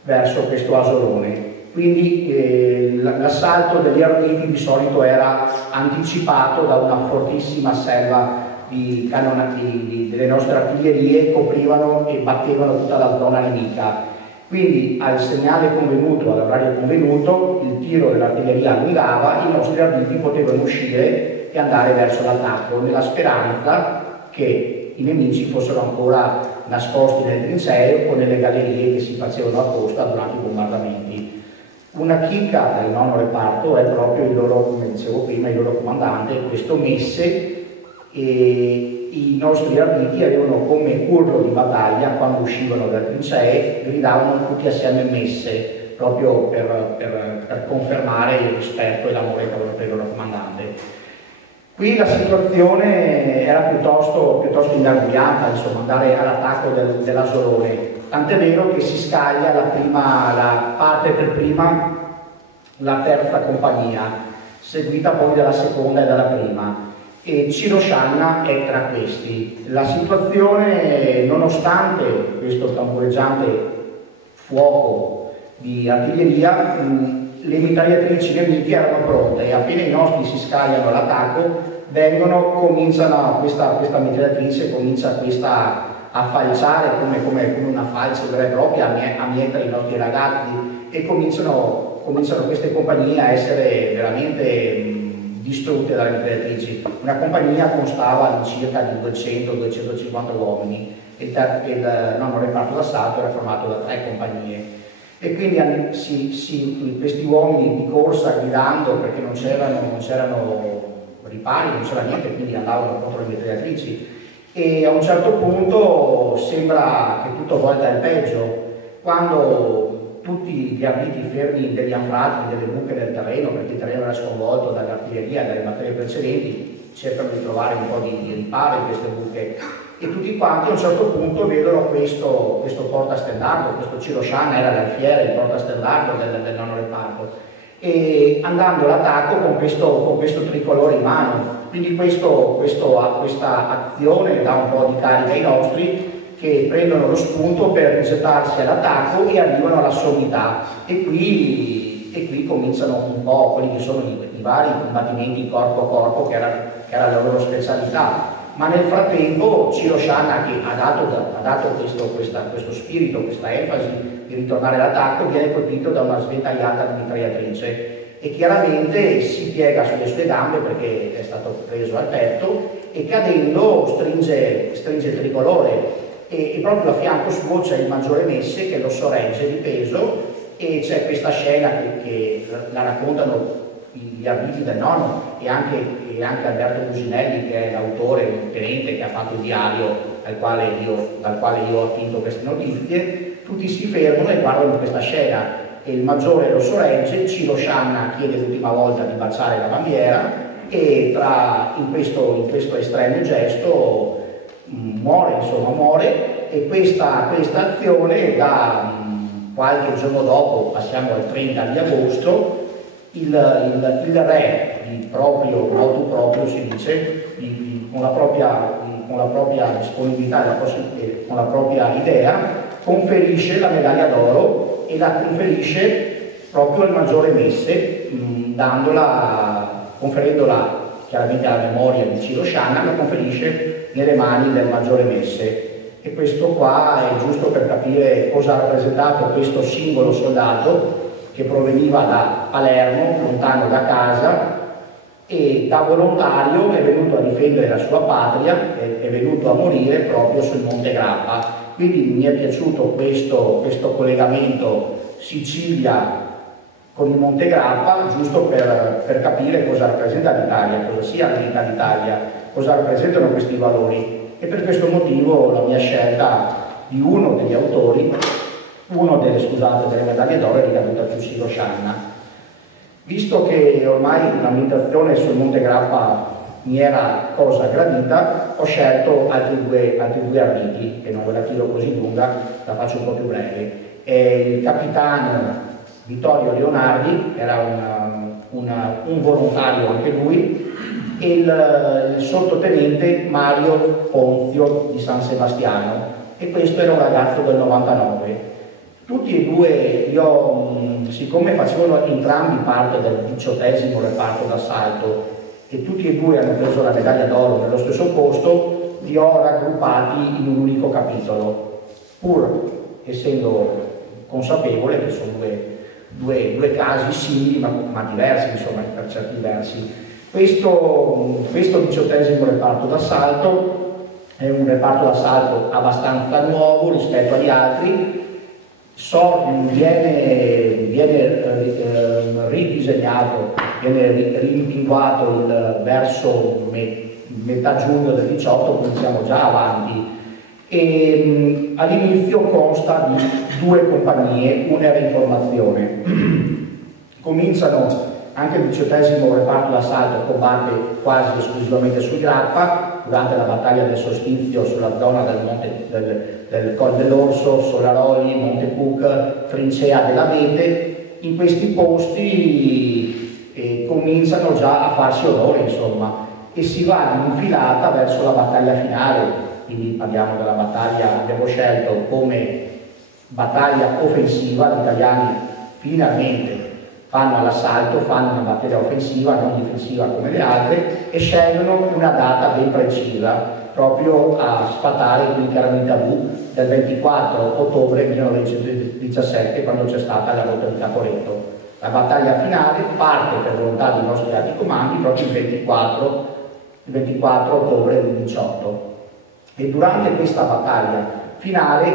verso questo asolone. Quindi l'assalto degli arditi di solito era anticipato da una fortissima selva delle nostre artiglierie, coprivano e battevano tutta la zona nemica. Quindi al segnale convenuto, all'orario convenuto, il tiro dell'artiglieria allungava, i nostri arditi potevano uscire e andare verso l'attacco, nella speranza che i nemici fossero ancora nascosti nelle trincee o nelle gallerie che si facevano apposta durante i bombardamenti. Una chicca del nono reparto è proprio il loro, come dicevo prima, il loro comandante, questo Messe, e i nostri arditi avevano come urlo di battaglia, quando uscivano dalle trincee, gridavano tutti assieme Messe, proprio per confermare il rispetto e l'amore che avevano per il loro comandante. Qui la situazione era piuttosto ingarbugliata, insomma, andare all'attacco dell'asolone, tant'è vero che si scaglia parte per prima la terza compagnia, seguita poi dalla seconda e dalla prima, e Ciro Scianna è tra questi. La situazione, nonostante questo tambureggiante fuoco di artiglieria, le mitragliatrici nemiche erano pronte e appena i nostri si scagliano all'attacco, questa mitragliatrice comincia a falciare come una falce vera e propria, a mietere i nostri ragazzi, e cominciano queste compagnie a essere veramente distrutte dalle mitragliatrici. Una compagnia constava di circa di 200-250 uomini e il nono reparto d'assalto era formato da 3 compagnie. E quindi questi uomini di corsa gridando, perché non c'erano ripari, non c'era niente, quindi andavano contro le mitragliatrici, e a un certo punto sembra che tutto volta al peggio, quando tutti gli arditi fermi degli anfratti, delle buche nel terreno, perché il terreno era sconvolto dall'artiglieria e dalle materie precedenti, cercano di trovare un po' di riparo in queste buche, e tutti quanti a un certo punto vedono questo portastendardo, questo Ciro Scianna era l'alfiere, il portastendardo del nono reparto, e andando all'attacco con questo tricolore in mano. Quindi questa azione dà un po' di carica ai nostri, che prendono lo spunto per rigettarsi all'attacco e arrivano alla sommità, e qui cominciano un po' quelli che sono i vari combattimenti corpo a corpo, che era la loro specialità. Ma nel frattempo Ciro Scianna, che ha dato questo spirito, questa enfasi di ritornare all'attacco, viene colpito da una sventagliata di mitragliatrice e chiaramente si piega sulle sue gambe perché è stato preso al petto, e cadendo stringe il tricolore, e proprio a fianco suo c'è il maggiore Messe che lo sorregge di peso, e c'è questa scena che la raccontano gli arditi del nonno e anche Alberto Musinelli, che è l'autore, il tenente che ha fatto il diario dal quale io ho attinto queste notizie. Tutti si fermano e guardano questa scena, e il maggiore lo sorregge. Ciro Scianna chiede l'ultima volta di baciare la bandiera, e in questo estremo gesto muore, e questa azione da qualche giorno dopo, passiamo al 30 di agosto, il re motu proprio si dice, con la propria disponibilità e con la propria idea, conferisce la medaglia d'oro, e la conferisce proprio al maggiore Messe, conferendola chiaramente alla memoria di Ciro Scianna, la conferisce nelle mani del maggiore Messe. E questo qua è giusto per capire cosa ha rappresentato questo singolo soldato che proveniva da Palermo, lontano da casa, e da volontario è venuto a difendere la sua patria, è venuto a morire proprio sul Monte Grappa. Quindi mi è piaciuto questo collegamento Sicilia con il Monte Grappa, giusto per capire cosa rappresenta l'Italia, cosa sia l'unità d'Italia, cosa rappresentano questi valori. E per questo motivo la mia scelta di uno degli autori, delle medaglie d'oro, è ricaduta su Ciro Scianna. Visto che ormai l'ambientazione sul Monte Grappa mi era cosa gradita, ho scelto altri due arditi, che non ve la tiro così lunga, la faccio un po' più breve. Il capitano Vittorio Leonardi era un volontario anche lui, e il sottotenente Mario Ponzio di San Sebastiano, e questo era un ragazzo del 99. Tutti e due, io siccome facevano entrambi parte del 18° reparto d'assalto e tutti e due hanno preso la medaglia d'oro nello stesso posto, li ho raggruppati in un unico capitolo, pur essendo consapevole che sono due casi simili ma diversi, insomma, per certi versi. Questo 18° reparto d'assalto è un reparto d'assalto abbastanza nuovo rispetto agli altri, viene ridisegnato, viene rimpinguato verso metà giugno del 18, quindi siamo già avanti, e all'inizio consta di 2 compagnie, una era in formazione. Cominciano anche il 18° reparto d'assalto, combatte quasi esclusivamente sui Grappa durante la battaglia del Solstizio sulla zona del Col dell'Orso, Solaroli, Monte Cook, Trincea dell'Abete. In questi posti cominciano già a farsi onore, insomma, e si va in infilata verso la battaglia finale. Quindi parliamo della battaglia, abbiamo scelto come battaglia offensiva, gli italiani finalmente fanno all'assalto, fanno una battaglia offensiva, non difensiva come le altre, e scelgono una data ben precisa, proprio a sfatare quindi chiaramente a V del 24 ottobre 1917, quando c'è stata la lotta di Caporetto. La battaglia finale parte per volontà dei nostri alti comandi proprio il 24 ottobre del 18. E durante questa battaglia finale,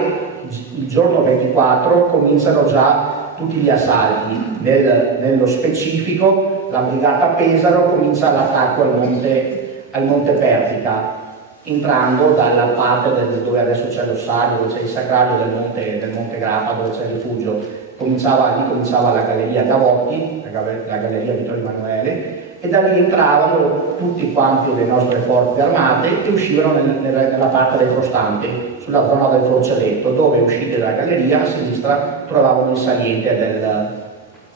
il giorno 24, cominciano già tutti gli assalti. Nello specifico, la brigata Pesaro comincia l'attacco al Monte Pertica, entrando dalla parte dove adesso c'è l'ossario, dove c'è il sacrario del Monte Grappa, dove c'è il rifugio. Lì cominciava la galleria Gavotti, la galleria Vittorio Emanuele, e da lì entravano tutti quanti le nostre forze armate e uscivano nella parte retrostante, sulla zona del Forcedetto, dove uscite dalla galleria a sinistra trovavano il saliente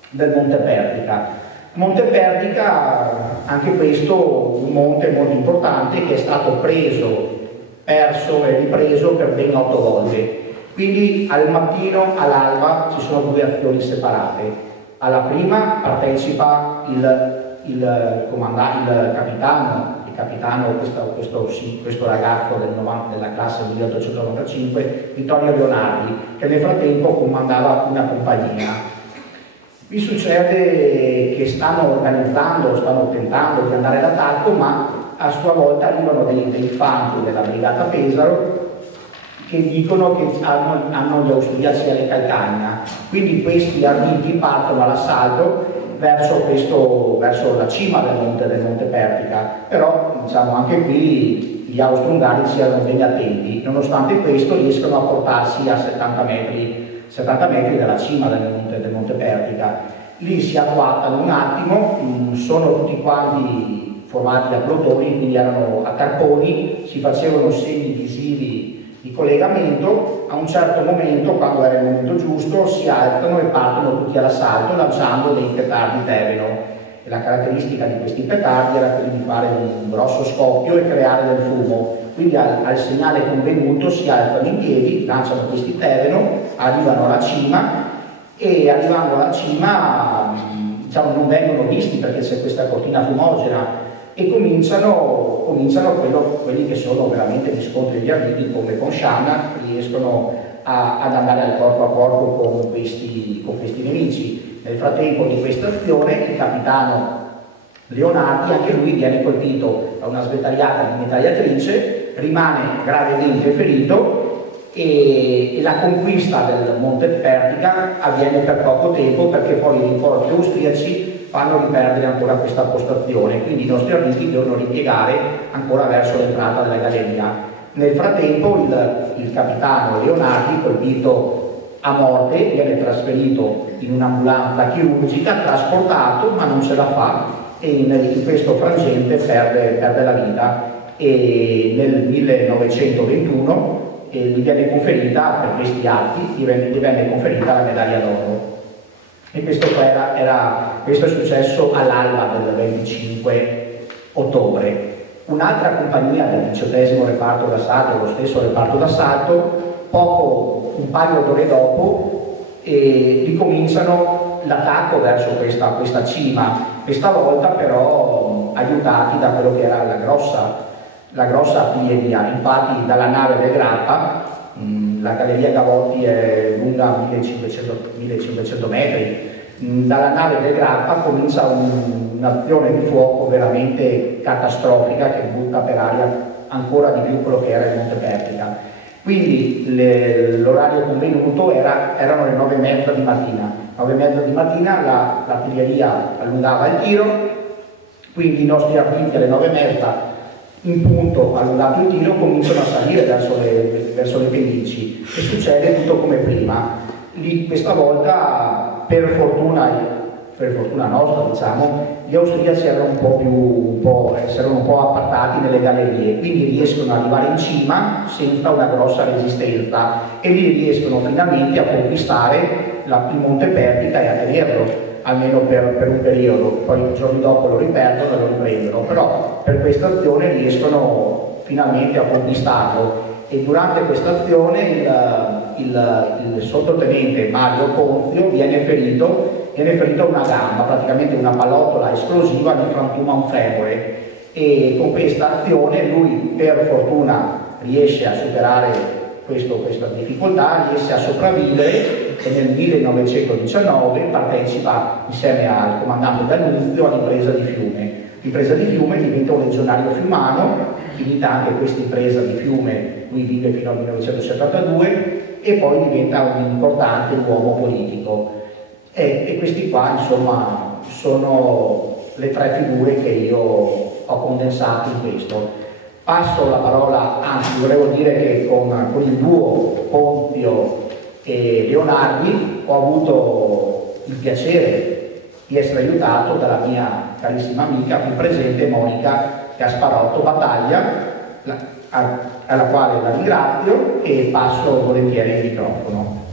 del Monte Pertica. Monte Pertica, anche questo un monte molto importante che è stato preso, perso e ripreso per ben 8 volte. Quindi al mattino, all'alba, ci sono 2 azioni separate. Alla prima partecipa il capitano, questo ragazzo della classe 1895, Vittorio Leonardi, che nel frattempo comandava una compagnia. Qui succede che stanno tentando di andare all'attacco, ma a sua volta arrivano dei fanti della brigata Pesaro che dicono che hanno gli austriaci alle Calcagna. Quindi questi arditi partono all'assalto verso la cima del Monte Pertica, però diciamo anche qui gli austro-ungarici erano ben attenti. Nonostante questo riescono a portarsi a 70 metri dalla cima del Monte Pertica. Lì si agguattano un attimo, sono tutti quanti formati a plotoni, quindi erano a carponi, si facevano segni visivi di collegamento. A un certo momento, quando era il momento giusto, si alzano e partono tutti all'assalto lanciando dei petardi Teveno. E la caratteristica di questi petardi era quella di fare un grosso scoppio e creare del fumo. Quindi al segnale convenuto si alzano in piedi, lanciano questi Teveno, arrivano alla cima, e arrivando alla cima diciamo, non vengono visti perché c'è questa cortina fumogena, e cominciano quelli che sono veramente gli scontri degli arditi, come con Scianna, riescono ad andare al corpo a corpo con questi nemici. Nel frattempo di questa azione il capitano Leonardi, anche lui viene colpito da una sventagliata di mitragliatrice, rimane gravemente ferito, e la conquista del Monte Pertica avviene per poco tempo, perché poi i rinforzi austriaci fanno riperdere ancora questa postazione, quindi i nostri arditi devono ripiegare ancora verso l'entrata della galleria. Nel frattempo il capitano Leonardi, colpito a morte, viene trasferito in un'ambulanza chirurgica, trasportato, ma non ce la fa, e in questo frangente perde la vita, e nel 1921 gli viene conferita, per questi atti, gli venne conferita la medaglia d'oro. E questo era questo è successo all'alba del 25 ottobre. Un'altra compagnia del 18° reparto d'assalto, lo stesso reparto d'assalto, un paio d'ore dopo ricominciano l'attacco verso questa cima, questa volta però aiutati da quello che era la grossa artiglieria. Infatti dalla nave del Grappa, la galleria Gavotti è lunga 1500 metri, dalla nave del Grappa comincia un'azione di fuoco veramente catastrofica che butta per aria ancora di più quello che era il Monte Pertica. Quindi l'orario convenuto erano le 9:30 di mattina. 9:30 di mattina l'artiglieria allungava il tiro, quindi i nostri arditi alle 9:30 in punto, allungato il tiro, cominciano a salire verso le pendici e succede tutto come prima. Lì questa volta, per fortuna nostra, diciamo, gli austriaci erano un po' appartati nelle gallerie, quindi riescono ad arrivare in cima senza una grossa resistenza e lì riescono finalmente a conquistare il Monte Pertica e a tenerlo, almeno per un periodo. Poi i giorni dopo lo riperdono e lo riprendono, però per questa azione riescono finalmente a conquistarlo. E durante questa azione il sottotenente Mario Ponzio viene ferito a una gamba, praticamente una pallottola esplosiva gli frantuma un femore, e con questa azione lui per fortuna riesce a superare questa difficoltà, riesce a sopravvivere e nel 1919 partecipa insieme al comandante D'Annunzio all'impresa di Fiume. L'impresa di Fiume diventa un legionario fiumano, finita anche questa impresa di Fiume, lui vive fino al 1972 e poi diventa un importante uomo politico. E questi qua insomma sono le tre figure che io ho condensato in questo. Passo la parola, anzi volevo dire che con il duo Ponzio e Leonardi ho avuto il piacere di essere aiutato dalla mia carissima amica qui presente Monica Gasparotto Battaglia, alla quale la ringrazio e passo volentieri il microfono.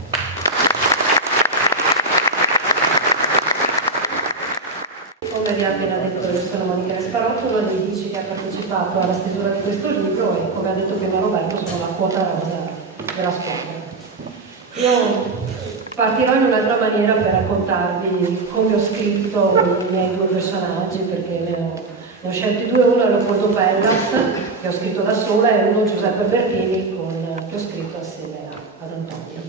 Come vi ha appena detto, io sono Monica Gasparotto, una dei 10 che ha partecipato alla stesura di questo libro e come ha detto prima Roberto sono la quota rosa della squadra. Io partirò in un'altra maniera per raccontarvi come ho scritto i miei due personaggi, perché ne ho scelti due, uno è Leopoldo Pellas, che ho scritto da sola, e uno Giuseppe Bertini, che ho scritto assieme ad Antonio.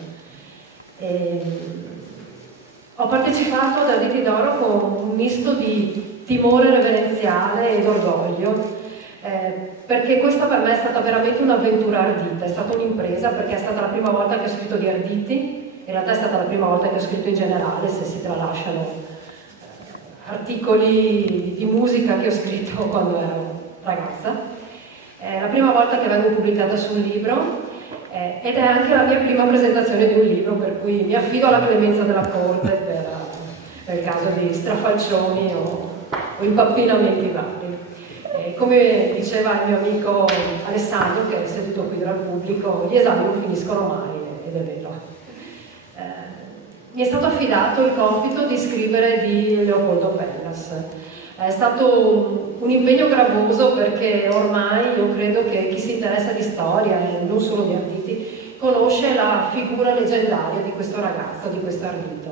Ho partecipato ad Arditi d'Oro con un misto di timore reverenziale ed orgoglio, perché questa per me è stata veramente un'avventura ardita, è stata un'impresa, perché è stata la prima volta che ho scritto di Arditi, in realtà è stata la prima volta che ho scritto in generale, se si tralasciano articoli di musica che ho scritto quando ero ragazza. È la prima volta che vengo pubblicata su un libro ed è anche la mia prima presentazione di un libro, per cui mi affido alla clemenza della corte per caso di strafalcioni o impappinamenti vari. Come diceva il mio amico Alessandro, che è seduto qui dal pubblico, gli esami non finiscono mai, ed è vero. Mi è stato affidato il compito di scrivere di Leopoldo Pellas. È stato un impegno gravoso, perché ormai io credo che chi si interessa di storia e non solo di Arditi conosce la figura leggendaria di questo ragazzo, di questo ardito.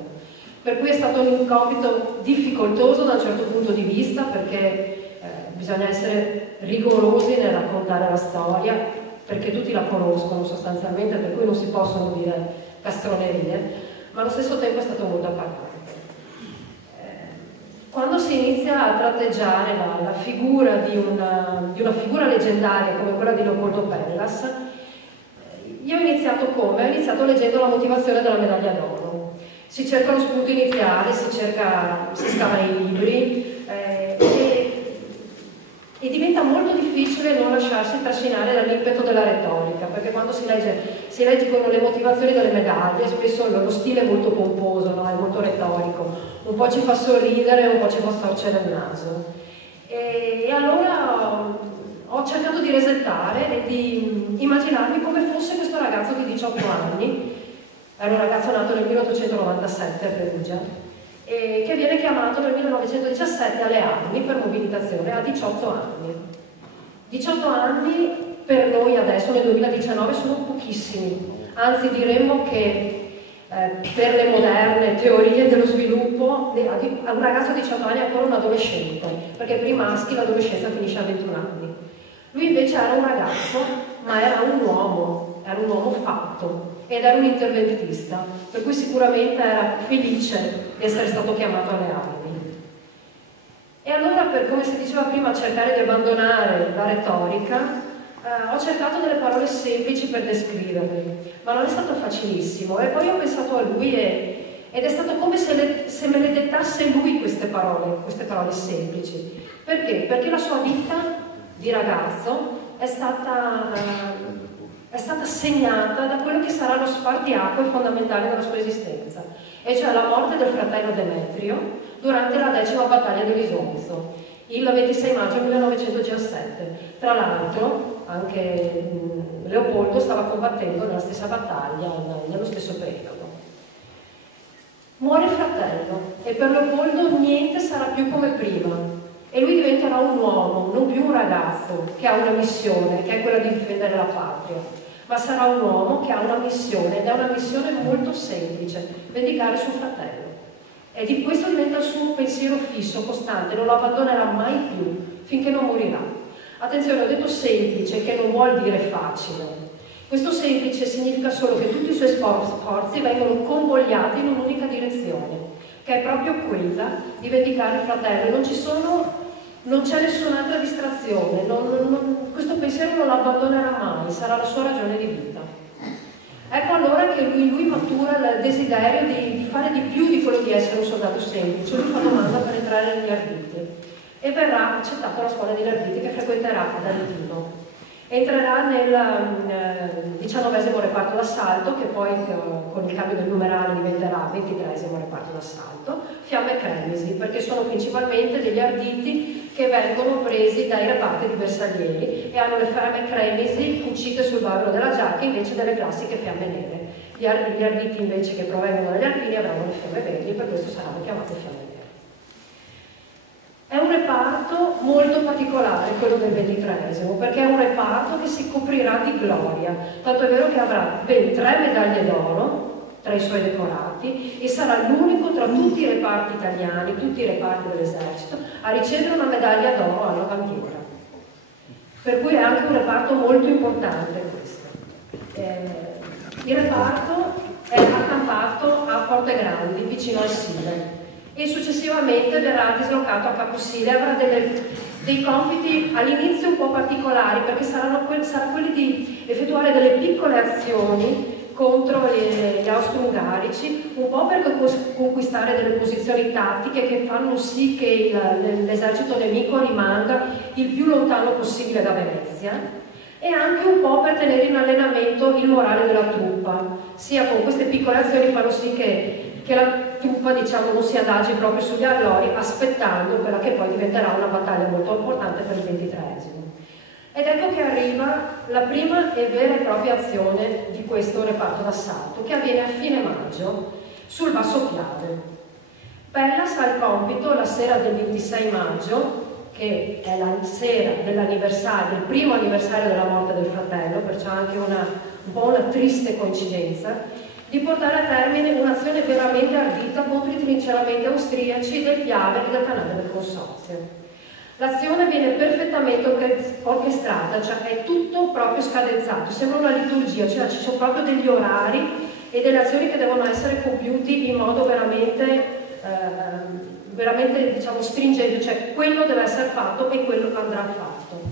Per cui è stato un compito difficoltoso da un certo punto di vista, perché bisogna essere rigorosi nel raccontare la storia, perché tutti la conoscono sostanzialmente, per cui non si possono dire castronerie, ma allo stesso tempo è stato molto appagante. Quando si inizia a tratteggiare la figura di una figura leggendaria come quella di Leopoldo Pellas, io ho iniziato come? Ho iniziato leggendo la motivazione della medaglia d'oro. Si cerca lo spunto iniziale, si scava nei libri e diventa molto difficile non lasciarsi trascinare dall'impeto della retorica, perché quando si leggono le motivazioni delle medaglie, spesso lo stile è molto pomposo, no? È molto retorico, un po' ci fa sorridere, un po' ci fa storcere il naso. E allora ho cercato di resettare e di immaginarmi come fosse questo ragazzo di 18 anni, era un ragazzo nato nel 1897 a Perugia, che viene chiamato nel 1917 alle armi per mobilitazione, a 18 anni. 18 anni per noi adesso nel 2019 sono pochissimi, anzi diremmo che per le moderne teorie dello sviluppo un ragazzo di 18 anni è ancora un adolescente, perché per i maschi l'adolescenza finisce a 21 anni. Lui invece era un ragazzo, ma era un uomo fatto ed era un interventista, per cui sicuramente era felice di essere stato chiamato alle armi. E allora, per come si diceva prima, cercare di abbandonare la retorica, ho cercato delle parole semplici per descriverli, ma non è stato facilissimo. E poi ho pensato a lui ed è stato come se me le dettasse lui queste parole semplici. Perché? Perché la sua vita di ragazzo è stata segnata da quello che sarà lo spartiacque fondamentale della sua esistenza, e cioè la morte del fratello Demetrio durante la 10ª battaglia di Isonzo, il 26 maggio 1917. Tra l'altro anche Leopoldo stava combattendo nella stessa battaglia, nello stesso periodo. Muore il fratello e per Leopoldo niente sarà più come prima e lui diventerà un uomo, non più un ragazzo che ha una missione, che è quella di difendere la patria, ma sarà un uomo che ha una missione, ed è una missione molto semplice: vendicare suo fratello. E di questo diventa il suo pensiero fisso, costante, non lo abbandonerà mai più finché non morirà. Attenzione, ho detto semplice, che non vuol dire facile. Questo semplice significa solo che tutti i suoi sforzi vengono convogliati in un'unica direzione, che è proprio quella di vendicare il fratello. Non c'è nessun'altra distrazione, questo pensiero non lo abbandonerà mai, sarà la sua ragione di vita. Ecco allora che lui matura il desiderio di fare di più di quello di essere un soldato semplice. Lui fa domanda per entrare negli Arditi e verrà accettato alla scuola degli Arditi, che frequenterà ad Artino. Entrerà nel 19° reparto d'assalto, che poi con il cambio del numerale diventerà 23° reparto d'assalto, Fiamme Cremisi, perché sono principalmente degli Arditi che vengono presi dai reparti di bersaglieri e hanno le Fiamme Cremisi cucite sul bavero della giacca invece delle classiche fiamme nere. Gli Arditi invece che provengono dagli Alpini avranno le fiamme verdi, per questo saranno chiamate fiamme nere. È un reparto molto particolare quello del 23°, perché è un reparto che si coprirà di gloria, tanto è vero che avrà ben 3 medaglie d'oro tra i suoi decorati e sarà l'unico tra tutti i reparti italiani, tutti i reparti dell'esercito, a ricevere una medaglia d'oro alla bandiera. Per cui è anche un reparto molto importante questo. Il reparto è accampato a Porte Grandi, vicino al Sile, e successivamente verrà dislocato a Caposile. Avrà dei compiti all'inizio un po' particolari, perché sarà quelli di effettuare delle piccole azioni contro gli austro-ungarici, un po' per conquistare delle posizioni tattiche che fanno sì che l'esercito nemico rimanga il più lontano possibile da Venezia, e anche un po' per tenere in allenamento il morale della truppa. Sia con queste piccole azioni fanno sì che la truppa, diciamo, non si adagi proprio sugli allori, aspettando quella che poi diventerà una battaglia molto importante per il 23°. Ed ecco che arriva la prima e vera e propria azione di questo reparto d'assalto, che avviene a fine maggio sul Basso Piave. Pellas ha il compito la sera del 26 maggio, che è la sera dell'anniversario, il primo anniversario della morte del fratello, perciò anche un po' una triste coincidenza, di portare a termine un'azione veramente ardita contro i trinceramenti austriaci del Piave e del canale del Consorzio. L'azione viene perfettamente orchestrata, cioè è tutto proprio scadenzato, sembra una liturgia, cioè ci sono proprio degli orari e delle azioni che devono essere compiuti in modo veramente diciamo, stringente, cioè quello deve essere fatto e quello andrà fatto.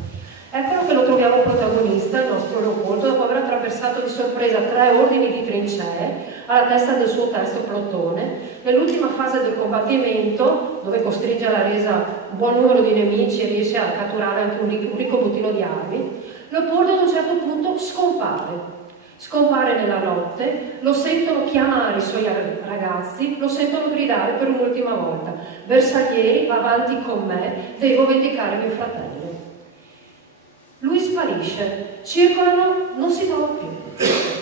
Eccolo che lo troviamo protagonista, il nostro Leopoldo, dopo aver attraversato di sorpresa 3 ordini di trincee alla testa del suo terzo plotone. Nell'ultima fase del combattimento, dove costringe alla resa un buon numero di nemici e riesce a catturare anche un ricco bottino di armi, Leopoldo ad un certo punto scompare nella notte, lo sentono chiamare i suoi ragazzi, lo sentono gridare per un'ultima volta: bersaglieri, avanti con me, devo vendicare mio fratello. Lui sparisce, circolano, non si trova più,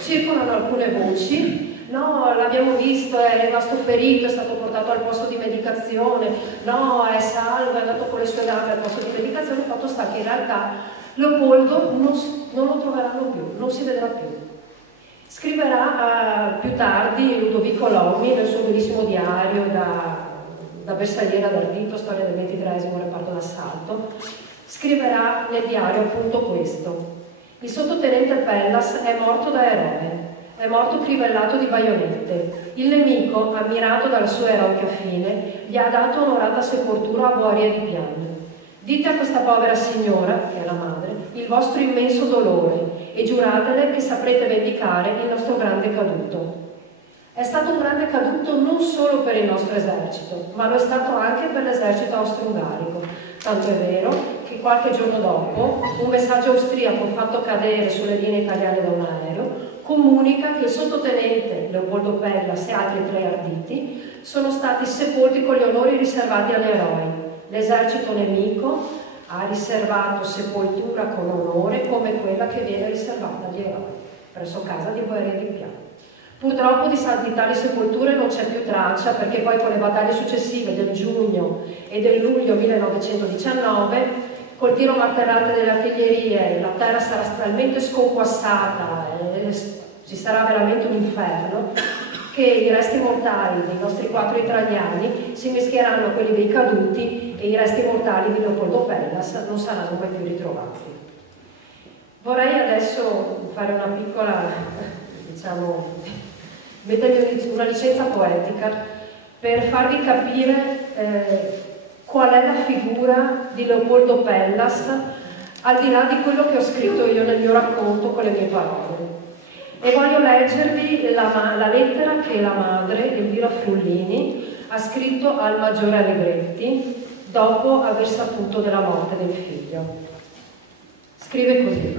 circolano alcune voci, no, l'abbiamo visto, è rimasto ferito, è stato portato al posto di medicazione, no, è salvo, è andato con le sue gambe al posto di medicazione, fatto sta che in realtà Leopoldo non lo troveranno più, non si vedrà più. Scriverà più tardi Ludovico Lommi nel suo bellissimo diario da bersagliera d'ardito, storia del 23esimo reparto d'assalto, scriverà nel diario appunto questo: il sottotenente Pellas è morto da eroe, è morto crivellato di baionette. Il nemico, ammirato dalla sua eroica fine, gli ha dato onorata sepoltura a Boaria di Piano. Dite a questa povera signora, che è la madre, il vostro immenso dolore e giuratele che saprete vendicare il nostro grande caduto. È stato un grande caduto non solo per il nostro esercito, ma lo è stato anche per l'esercito austro-ungarico. Tanto è vero che qualche giorno dopo un messaggio austriaco fatto cadere sulle linee italiane da un aereo comunica che il sottotenente Leopoldo Pellas e altri 3 arditi sono stati sepolti con gli onori riservati agli eroi. L'esercito nemico ha riservato sepoltura con onore come quella che viene riservata agli eroi, presso casa di Boaria di Piano. Purtroppo di tali sepolture non c'è più traccia, perché poi con le battaglie successive del giugno e del luglio 1919, col tiro martellante delle artiglierie, la terra sarà talmente sconquassata, ci sarà veramente un inferno, che i resti mortali dei nostri 4 italiani si mischieranno a quelli dei caduti e i resti mortali di Leopoldo Pellas non saranno mai più ritrovati. Vorrei adesso fare una piccola, mettermi una licenza poetica per farvi capire qual è la figura di Leopoldo Pellas, al di là di quello che ho scritto io nel mio racconto con le mie parole. E voglio leggervi la lettera che la madre, Elvira Frullini, ha scritto al maggiore Allegretti dopo aver saputo della morte del figlio. Scrive così: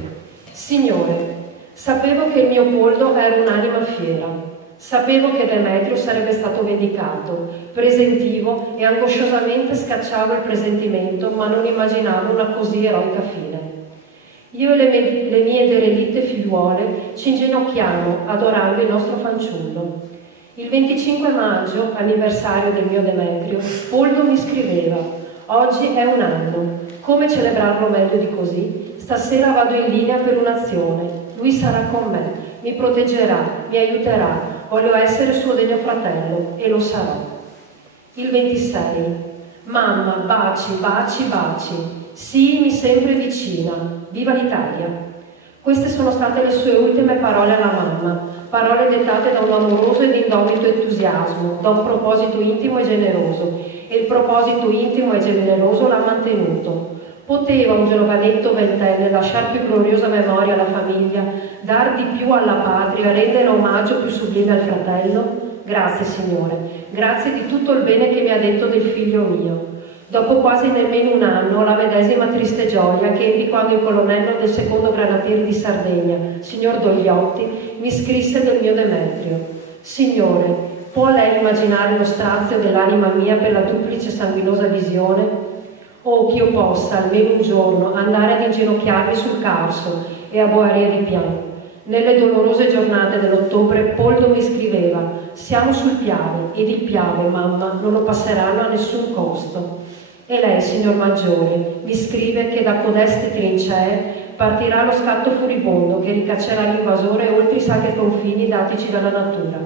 Signore, sapevo che il mio Poldo era un'anima fiera, sapevo che Demetrio sarebbe stato vendicato, presentivo e angosciosamente scacciavo il presentimento, ma non immaginavo una così eroica fine. Io e le mie derelitte figliuole ci inginocchiamo adorando il nostro fanciullo. Il 25 maggio, anniversario del mio Demetrio, Poldo mi scriveva: oggi è un anno, come celebrarlo meglio di così? Stasera vado in linea per un'azione, lui sarà con me, mi proteggerà, mi aiuterà, voglio essere suo degno fratello e lo sarò. Il 26, mamma, baci, baci, baci, sii sempre vicina, viva l'Italia. Queste sono state le sue ultime parole alla mamma, parole dettate da un amoroso ed indomito entusiasmo, da un proposito intimo e generoso, e il proposito intimo e generoso l'ha mantenuto. Poteva un giovanetto ventenne lasciar più gloriosa memoria alla famiglia, dar di più alla patria, rendere omaggio più sublime al fratello? Grazie, Signore, grazie di tutto il bene che mi ha detto del figlio mio. Dopo quasi nemmeno un anno ho la medesima triste gioia che ebbi quando il colonnello del secondo granatieri di Sardegna, signor Dogliotti, mi scrisse del mio Demetrio. Signore, può lei immaginare lo strazio dell'anima mia per la duplice sanguinosa visione? Oh, che io possa, almeno un giorno, andare ad inginocchiarmi sul Carso e a Boaria di Piano. Nelle dolorose giornate dell'ottobre Poldo mi scriveva: siamo sul Piave ed il Piave, mamma, non lo passeranno a nessun costo. E lei, signor Maggiore, mi scrive che da codeste trincee partirà lo scatto furibondo che ricaccerà l'invasore oltre i sacri confini datici dalla natura.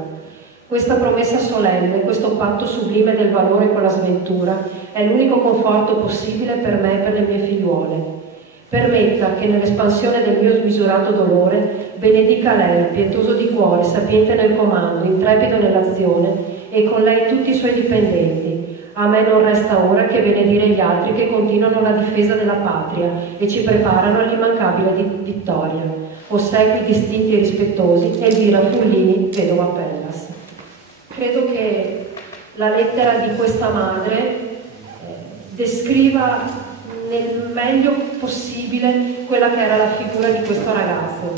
Questa promessa solenne, questo patto sublime del valore con la sventura, è l'unico conforto possibile per me e per le mie figliuole. Permetta che nell'espansione del mio smisurato dolore benedica lei, pietoso di cuore, sapiente nel comando, intrepido nell'azione, e con lei tutti i suoi dipendenti. A me non resta ora che benedire gli altri che continuano la difesa della patria e ci preparano all'immancabile vittoria. Ossequi distinti e rispettosi, Elvira Frullini, vedova Pellas. Credo che la lettera di questa madre descriva nel meglio possibile quella che era la figura di questo ragazzo.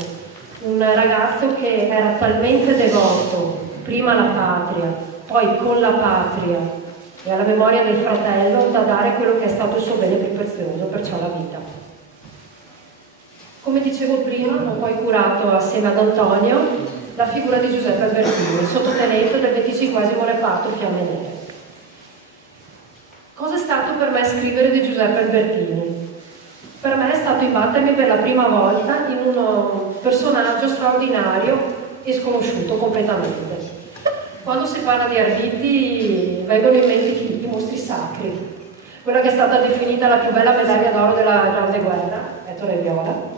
Un ragazzo che era talmente devoto, prima alla patria, poi con la patria e alla memoria del fratello, da dare quello che è stato il suo bene più prezioso, perciò la vita. Come dicevo prima, ho poi curato assieme ad Antonio la figura di Giuseppe Albertini, sottotenente del 25° reparto Fiamme Nere. Cosa è stato per me scrivere di Giuseppe Albertini? Per me è stato imbattermi per la prima volta in un personaggio straordinario e sconosciuto completamente. Quando si parla di Arditi vengono in mente i mostri sacri, quella che è stata definita la più bella medaglia d'oro della Grande Guerra, Ettore Viola,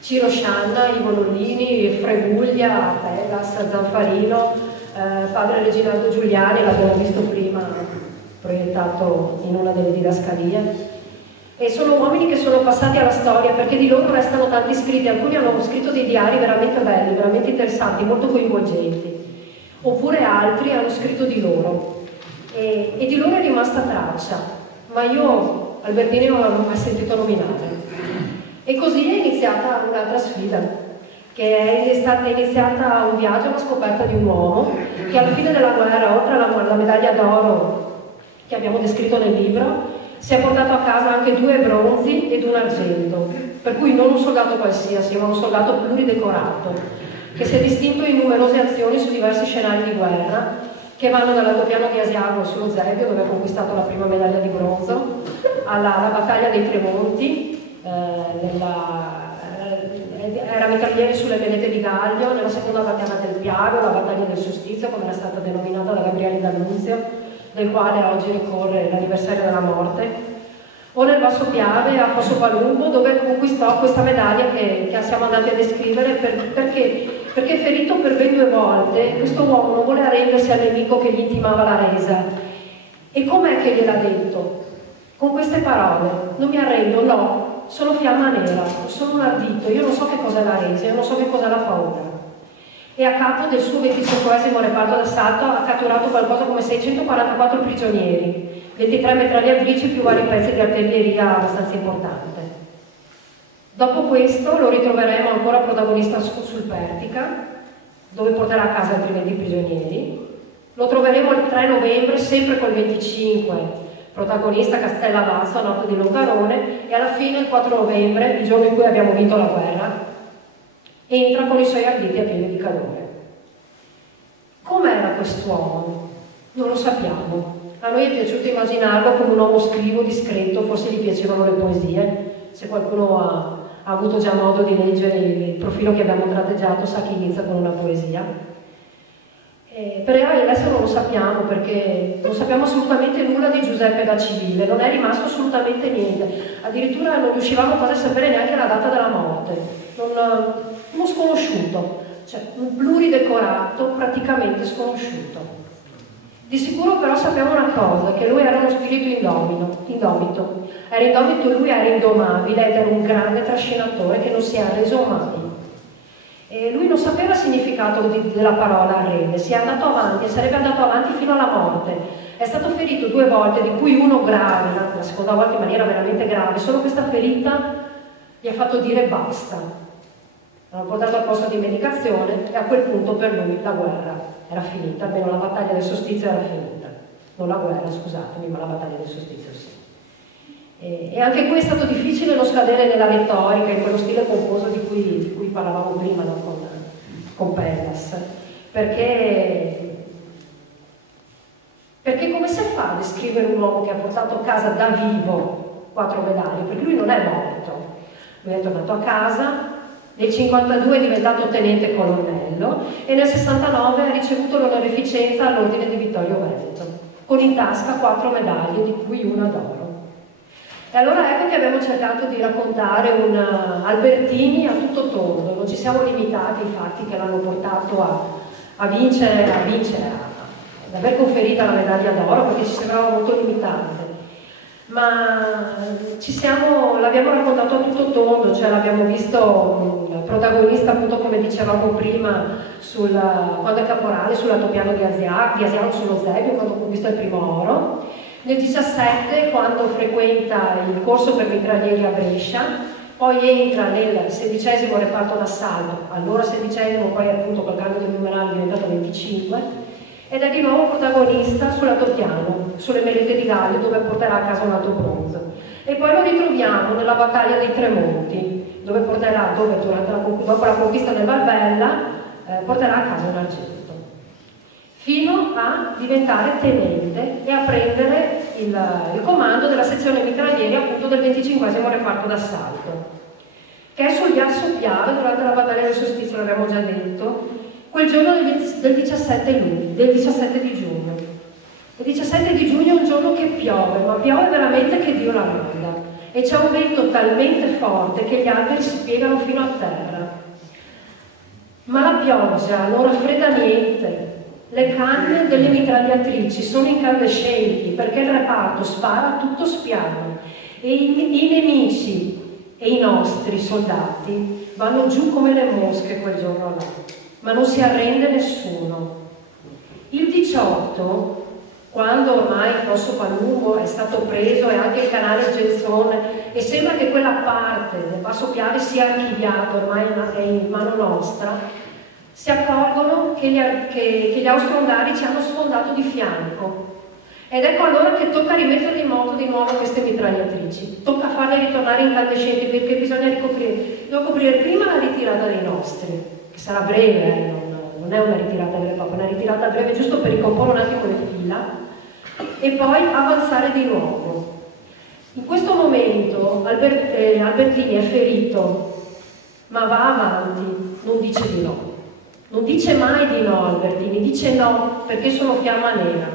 Ciro Scianna, Ivo Lollini, Freguglia, Pellas, Zanfarino, padre Reginaldo Giuliani, l'abbiamo visto prima proiettato in una delle didascalie. E sono uomini che sono passati alla storia, perché di loro restano tanti scritti. Alcuni hanno scritto dei diari veramente belli, veramente interessanti, molto coinvolgenti, oppure altri hanno scritto di loro e di loro è rimasta traccia, ma io Albertini non l'avevo mai sentito nominare. E così è iniziata un'altra sfida, che è stata iniziata un viaggio alla scoperta di un uomo che alla fine della guerra, oltre alla medaglia d'oro che abbiamo descritto nel libro, si è portato a casa anche 2 bronzi ed un argento, per cui non un soldato qualsiasi, ma un soldato pluridecorato, che si è distinto in numerose azioni su diversi scenari di guerra, che vanno dall'altopiano di Asiago sullo Zebio, dove ha conquistato la prima medaglia di bronzo, alla battaglia dei Tremonti, era mitragliere sulle Venete di Gaglio, nella seconda battaglia del Piago, la battaglia del Solstizio, come era stata denominata da Gabriele D'Annunzio, del quale oggi ricorre l'anniversario della morte, o nel Basso Piave a Fosso Palumbo, dove conquistò questa medaglia che siamo andati a descrivere perché ferito per ben 2 volte, questo uomo non voleva rendersi al nemico che gli intimava la resa. E com'è che gliel'ha detto? Con queste parole: non mi arrendo, no, sono fiamma nera, sono un ardito, io non so che cos'è la resa, io non so che cos'è la paura. E a capo del suo 25° reparto d'assalto ha catturato qualcosa come 644 prigionieri, 23 mitragliatrici più vari pezzi di artiglieria abbastanza importante. Dopo questo lo ritroveremo ancora protagonista sul Pertica, dove porterà a casa altri 20 prigionieri. Lo troveremo il 3 novembre, sempre col 25, protagonista a Castellavazzo, a nord di Longarone, e alla fine, il 4 novembre, il giorno in cui abbiamo vinto la guerra, entra con i suoi arditi a piedi di calore. Com'era quest'uomo? Non lo sappiamo. A noi è piaciuto immaginarlo come un uomo scrivo, discreto, forse gli piacevano le poesie. Se qualcuno ha avuto già modo di leggere il profilo che abbiamo tratteggiato sa che inizia con una poesia. Per adesso non lo sappiamo, perché non sappiamo assolutamente nulla di Giuseppe da civile, non è rimasto assolutamente niente. Addirittura non riuscivamo quasi a sapere neanche la data della morte. Uno sconosciuto, cioè un pluridecorato praticamente sconosciuto. Di sicuro però sappiamo una cosa, che lui era uno spirito indomito. Era indomito, lui era indomabile ed era un grande trascinatore che non si è arreso mai. E lui non sapeva il significato della parola arrende, si è andato avanti e sarebbe andato avanti fino alla morte. È stato ferito 2 volte, di cui uno grave, la seconda volta in maniera veramente grave. Solo questa ferita gli ha fatto dire basta. L'hanno portato al posto di medicazione e a quel punto per lui la guerra era finita, almeno la battaglia del Solstizio era finita. Non la guerra, scusatemi, ma la battaglia del Solstizio sì. E anche qui è stato difficile non scadere nella retorica, in quello stile pomposo di cui parlavamo prima, no? con Pellas. Perché come si fa a descrivere un uomo che ha portato a casa da vivo 4 medaglie? Perché lui non è morto, lui è tornato a casa. Nel 52 è diventato tenente colonnello e nel 69 ha ricevuto l'onorificenza all'ordine di Vittorio Veneto, con in tasca 4 medaglie, di cui una d'oro. E allora ecco che abbiamo cercato di raccontare un Albertini a tutto tondo, non ci siamo limitati ai fatti che l'hanno portato a vincere, ad aver conferita la medaglia d'oro, perché ci sembrava molto limitante. Ma l'abbiamo raccontato a tutto tondo, cioè l'abbiamo visto protagonista, appunto come dicevamo prima, quando è caporale sull'altopiano di Asiago sullo Zebio, quando conquista il primo oro, nel 17 quando frequenta il corso per mitraglieri a Brescia, poi entra nel 16° reparto d'assalto, allora 16°, poi appunto col cambio del numerale è diventato 25, ed è di nuovo protagonista sull'altopiano, sulle Melette di Gaglio, dove porterà a casa un altro bronzo. E poi lo ritroviamo nella battaglia dei Tremonti, dopo la conquista del Valbella, porterà a casa un argento, fino a diventare tenente e a prendere il comando della sezione mitraglieri appunto del 25° reparto d'assalto, che è sul Ghiaccio Piave durante la battaglia del Solstizio, l'abbiamo già detto, quel giorno del 17 di giugno. Il 17 di giugno è un giorno che piove, ma piove veramente che Dio la manda, e c'è un vento talmente forte che gli alberi si piegano fino a terra. Ma la pioggia non raffredda niente. Le canne delle mitragliatrici sono incandescenti perché il reparto spara tutto spiano e i nemici e i nostri soldati vanno giù come le mosche quel giorno là, ma non si arrende nessuno. Il 18, quando ormai Fosso Palumbo è stato preso e anche il canale Genzone e sembra che quella parte del Basso Piave sia archiviata, ormai è in mano nostra, si accorgono che gli austro-ungari ci hanno sfondato di fianco, ed ecco allora che tocca rimetterli in moto di nuovo queste mitragliatrici, tocca farle ritornare incandescenti perché bisogna coprire prima la ritirata dei nostri, che sarà breve, non è una ritirata vera e propria, una ritirata breve giusto per ricomporre un attimo le fila e poi avanzare di nuovo. In questo momento Albertini è ferito, ma va avanti, non dice di no. Non dice mai di no Albertini, dice no perché sono fiamma nera.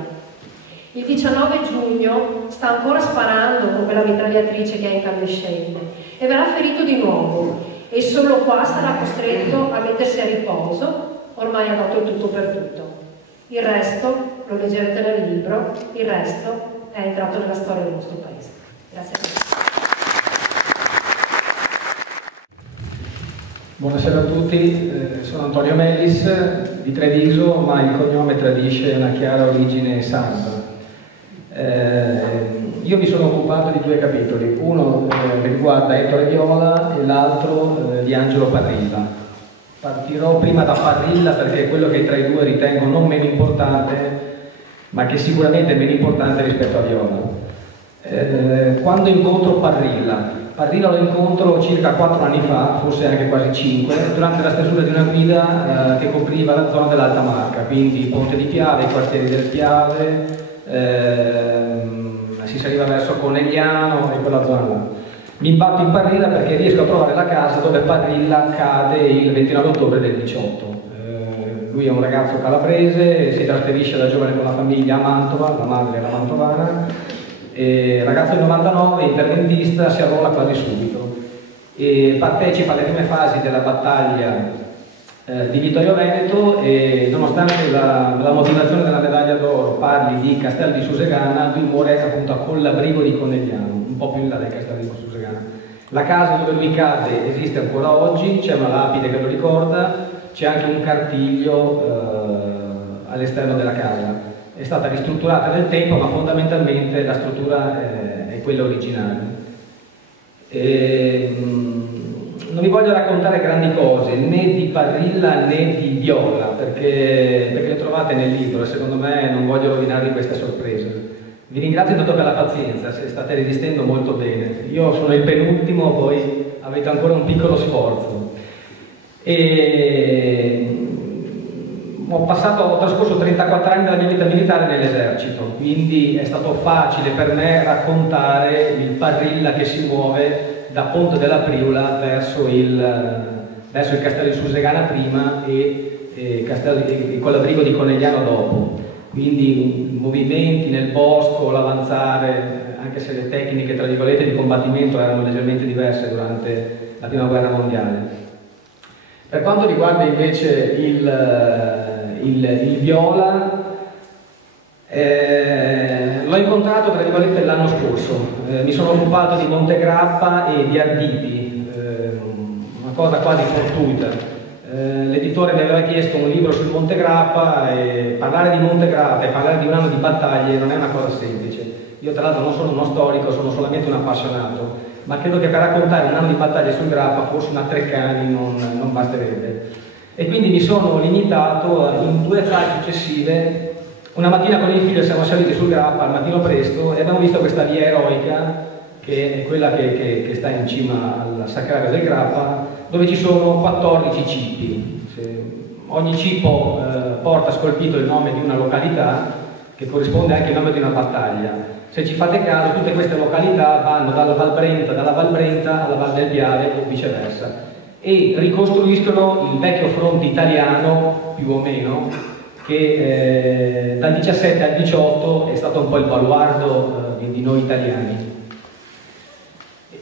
Il 19 giugno sta ancora sparando con quella mitragliatrice che è incandescente e verrà ferito di nuovo e solo qua sarà costretto a mettersi a riposo, ormai ha dato il tutto per tutto. Il resto, lo leggerete nel libro, il resto è entrato nella storia del nostro paese. Grazie a tutti. Buonasera a tutti, sono Antonio Melis di Treviso, ma il cognome tradisce una chiara origine sarda. Io mi sono occupato di due capitoli, uno che riguarda Ettore Viola e l'altro di Angelo Parrilla. Partirò prima da Parrilla perché è quello che tra i due ritengo non meno importante, ma che sicuramente è meno importante rispetto a Viola. Quando incontro Parrilla lo incontro circa 4 anni fa, forse anche quasi 5, durante la stesura di una guida che copriva la zona dell'Alta Marca, quindi Ponte di Piave, i quartieri del Piave, si saliva verso Conegliano e quella zona là. Mi imbatto in Parrilla perché riesco a trovare la casa dove Parrilla cade il 29 ottobre del 18. Lui è un ragazzo calabrese, si trasferisce da giovane con la famiglia a Mantova, la madre era mantovana, ragazzo del 99, interventista, si arruola quasi subito e partecipa alle prime fasi della battaglia di Vittorio Veneto e nonostante la motivazione della medaglia d'oro parli di Castel di Susegana, lui muore appunto a Collabrigo di Conegliano, un po' più in là del Castel di Susegana. La casa dove lui cade esiste ancora oggi, c'è una lapide che lo ricorda, c'è anche un cartiglio all'esterno della casa. È stata ristrutturata nel tempo, ma fondamentalmente la struttura è quella originale. Non vi voglio raccontare grandi cose, né di Parrilla né di Viola, perché le trovate nel libro e secondo me non voglio rovinarvi queste sorprese. Vi ringrazio tanto per la pazienza, se state resistendo molto bene. Io sono il penultimo, voi avete ancora un piccolo sforzo. Ho trascorso 34 anni della mia vita militare nell'esercito, quindi è stato facile per me raccontare il Parrilla che si muove da Ponte della Priula verso il Castello di Susegana prima e Collabrigo di Conegliano dopo. Quindi movimenti nel bosco, l'avanzare, anche se le tecniche tra virgolette di combattimento erano leggermente diverse durante la Prima Guerra Mondiale. Per quanto riguarda invece il Viola, l'ho incontrato tra virgolette l'anno scorso, mi sono occupato di Montegrappa e di Arditi, una cosa quasi fortuita. L'editore mi aveva chiesto un libro sul Montegrappa e parlare di Montegrappa e parlare di un anno di battaglie non è una cosa semplice. Io tra l'altro non sono uno storico, sono solamente un appassionato, ma credo che per raccontare un anno di battaglie sul Grappa forse una Treccani non basterebbe. E quindi mi sono limitato in 2 fasi successive. Una mattina con il figlio siamo saliti sul Grappa al mattino presto e abbiamo visto questa via eroica, che è quella che sta in cima al sacrario del Grappa, dove ci sono 14 cippi. ogni cipo porta scolpito il nome di una località che corrisponde anche al nome di una battaglia. Se ci fate caso, tutte queste località vanno dalla Val Brenta alla Val del Piave o viceversa, e ricostruiscono il vecchio fronte italiano, più o meno, che dal 17 al 18 è stato un po' il baluardo di noi italiani.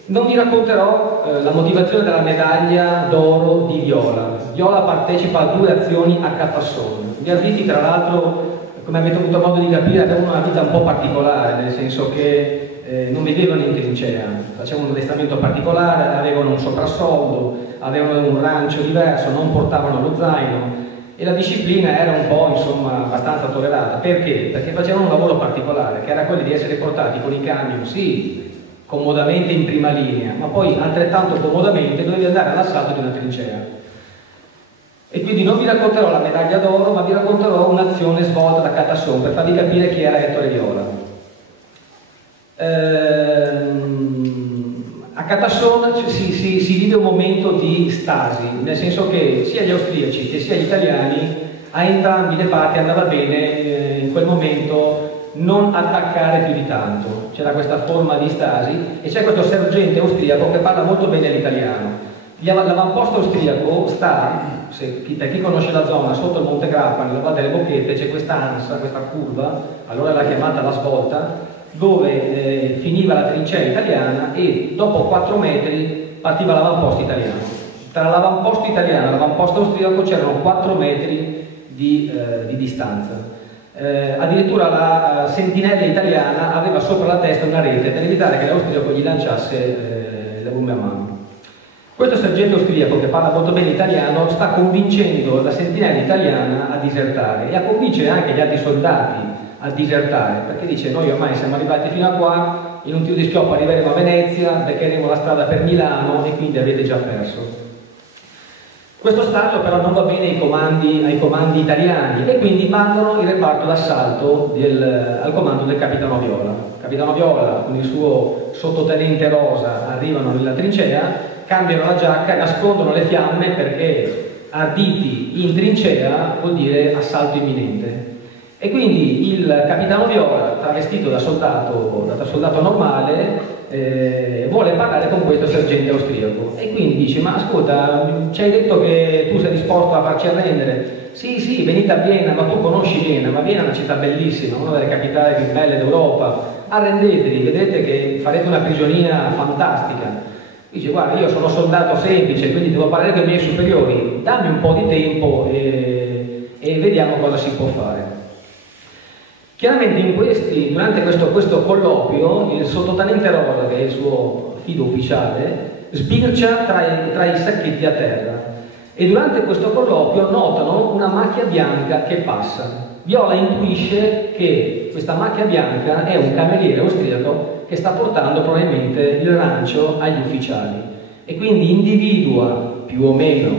Non vi racconterò la motivazione della medaglia d'oro di Viola. Viola partecipa a 2 azioni a Capassone. Gli arditi, tra l'altro, come avete avuto modo di capire, avevano una vita un po' particolare, nel senso che non vivevano in trincea, facevano un addestramento particolare, avevano un soprassoldo, avevano un rancio diverso, non portavano lo zaino e la disciplina era un po', insomma, abbastanza tollerata. Perché? Perché facevano un lavoro particolare, che era quello di essere portati con i camion, sì, comodamente in prima linea, ma poi altrettanto comodamente dovevi andare all'assalto di una trincea. E quindi non vi racconterò la medaglia d'oro, ma vi racconterò un'azione svolta da Catasson per farvi capire chi era Ettore Viola. A Catasson si vive un momento di stasi, nel senso che sia gli austriaci che sia gli italiani, a entrambi le parti andava bene in quel momento non attaccare più di tanto. C'era questa forma di stasi e c'è questo sergente austriaco che parla molto bene l'italiano. L'avamposto austriaco sta, per chi conosce la zona, sotto il Monte Grappa, nella Valle delle Bocchette, c'è questa ansa, questa curva, allora l'ha chiamata la svolta, dove finiva la trincea italiana e dopo 4 metri partiva l'avamposto italiano. Tra l'avamposto italiano e l'avamposto austriaco c'erano 4 metri di distanza. Addirittura la sentinella italiana aveva sopra la testa una rete per evitare che l'austriaco gli lanciasse le bombe a mano. Questo sergente austriaco, che parla molto bene italiano, sta convincendo la sentinella italiana a disertare e a convincere anche gli altri soldati a disertare, perché dice: noi ormai siamo arrivati fino a qua, in un tiro di schioppo arriveremo a Venezia, beccheremo la strada per Milano e quindi avete già perso. Questo stato però non va bene ai comandi italiani e quindi mandano il reparto d'assalto al comando del capitano Viola. Il capitano Viola con il suo sottotenente Rosa arrivano nella trincea, cambiano la giacca e nascondono le fiamme, perché arditi in trincea vuol dire assalto imminente. E quindi il capitano Viola, travestito da soldato normale, vuole parlare con questo sergente austriaco e quindi dice: ma ascolta, ci hai detto che tu sei disposto a farci arrendere? Sì, venite a Vienna, ma tu conosci Vienna, ma Vienna è una città bellissima, una delle capitali più belle d'Europa, arrendetevi, vedete che farete una prigionia fantastica. Dice: guarda, io sono soldato semplice, quindi devo parlare con i miei superiori, dammi un po' di tempo e vediamo cosa si può fare. Chiaramente durante questo colloquio il sottotenente Rosa, che è il suo fido ufficiale, sbircia tra i sacchetti a terra e durante questo colloquio notano una macchia bianca che passa. Viola intuisce che questa macchia bianca è un cameriere austriaco che sta portando probabilmente il rancio agli ufficiali e quindi individua più o meno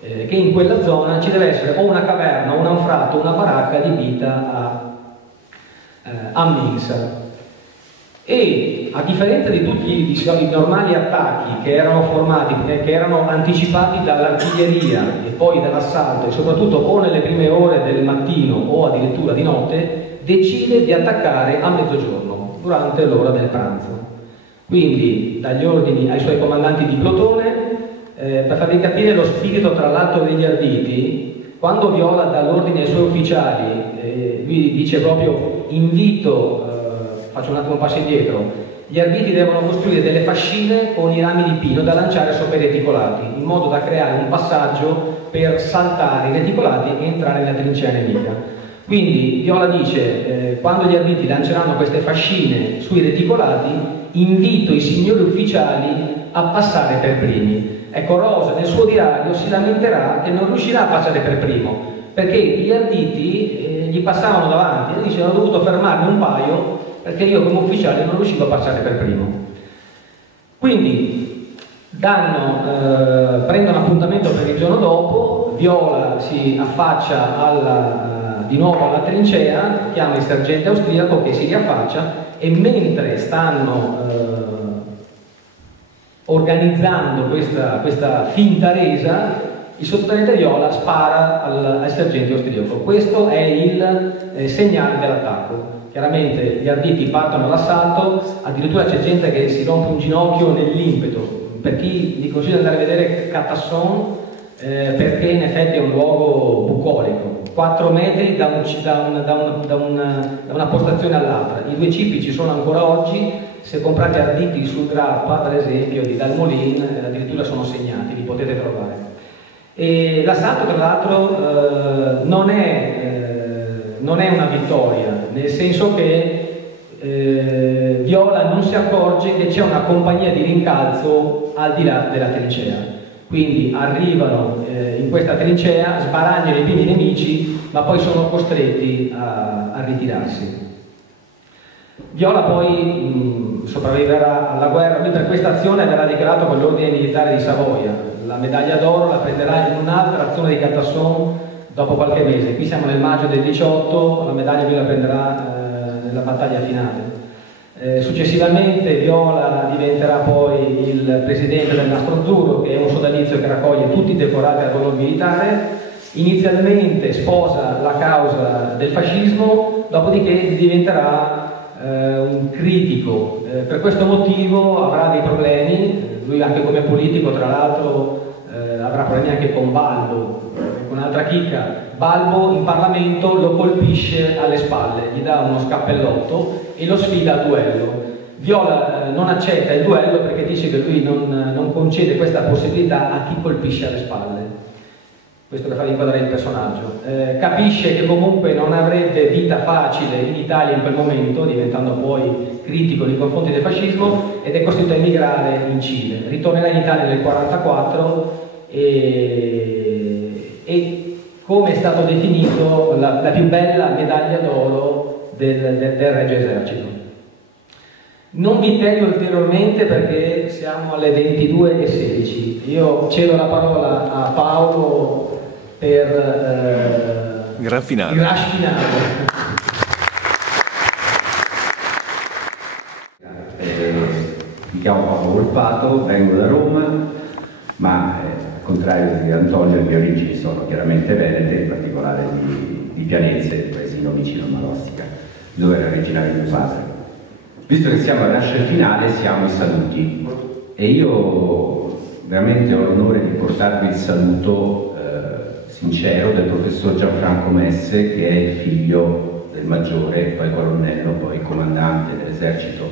che in quella zona ci deve essere o una caverna, un anfratto, una baracca adibita a mensa. E a differenza di tutti i normali attacchi che erano anticipati dall'artiglieria e poi dall'assalto, e soprattutto o nelle prime ore del mattino o addirittura di notte, decide di attaccare a mezzogiorno, durante l'ora del pranzo. Quindi dà gli ordini ai suoi comandanti di plotone. Per farvi capire lo spirito tra l'altro degli arditi, quando Viola dà l'ordine ai suoi ufficiali, lui dice proprio: faccio un attimo un passo indietro, gli arditi devono costruire delle fascine con i rami di pino da lanciare sopra i reticolati, in modo da creare un passaggio per saltare i reticolati e entrare nella trincea nemica. Quindi Viola dice: quando gli arditi lanceranno queste fascine sui reticolati, invito i signori ufficiali a passare per primi. Ecco, Rosa nel suo diario si lamenterà che non riuscirà a passare per primo, perché gli arditi gli passavano davanti e dice: ho dovuto fermarmi un paio perché io come ufficiale non riuscivo a passare per primo. Quindi prendono appuntamento per il giorno dopo. Viola si affaccia di nuovo alla trincea, chiama il sergente austriaco che si riaffaccia e mentre stanno organizzando questa finta resa, il sottotenente Viola spara al sergente austriaco. Questo è il segnale dell'attacco. Chiaramente gli arditi partono all'assalto, addirittura c'è gente che si rompe un ginocchio nell'impeto. Per chi vi consiglio di andare a vedere Catasson, perché in effetti è un luogo bucolico, 4 metri da una postazione all'altra. I 2 cipi ci sono ancora oggi, se comprate arditi sul Grappa, per esempio, di Dalmolin, addirittura sono segnati, li potete trovare. E l'assalto, tra l'altro, non è una vittoria, nel senso che Viola non si accorge che c'è una compagnia di rincalzo al di là della trincea. Quindi arrivano in questa trincea, sbaragliano i primi nemici, ma poi sono costretti a ritirarsi. Viola poi sopravviverà alla guerra. Lui per questa azione verrà decorato con l'ordine militare di Savoia. La medaglia d'oro la prenderà in un'altra azione di Catasson dopo qualche mese. Qui siamo nel maggio del 18, la medaglia lui la prenderà nella battaglia finale. Successivamente Viola diventerà poi il presidente del Nastro Azzurro, che è un sodalizio che raccoglie tutti i decorati al valor militare. Inizialmente sposa la causa del fascismo, dopodiché diventerà un critico. Per questo motivo avrà dei problemi, lui anche come politico tra l'altro avrà problemi anche con Balbo, con un'altra chicca. Balbo in Parlamento lo colpisce alle spalle, gli dà uno scappellotto e lo sfida a duello. Viola non accetta il duello perché dice che lui non concede questa possibilità a chi colpisce alle spalle. Questo per far inquadrare il personaggio. Capisce che comunque non avrebbe vita facile in Italia in quel momento, diventando poi critico nei confronti del fascismo, ed è costretto a emigrare in Cile. Ritornerà in Italia nel 1944 e come è stato definito la più bella medaglia d'oro del Regio Esercito. Non vi tedio ulteriormente perché siamo alle 22:16. Io cedo la parola a Paolo per il gran finale. Il rush finale. Mi chiamo Paolo Volpato, vengo da Roma, ma al contrario di Antonio, le mie origini sono chiaramente venete, in particolare di Pianezze, il paesino vicino a Malostica, dove era originario mio padre. Visto che siamo al rush finale, siamo ai saluti e io veramente ho l'onore di portarvi il saluto sincero del professor Gianfranco Messe, che è il figlio del maggiore, poi colonnello, poi comandante dell'esercito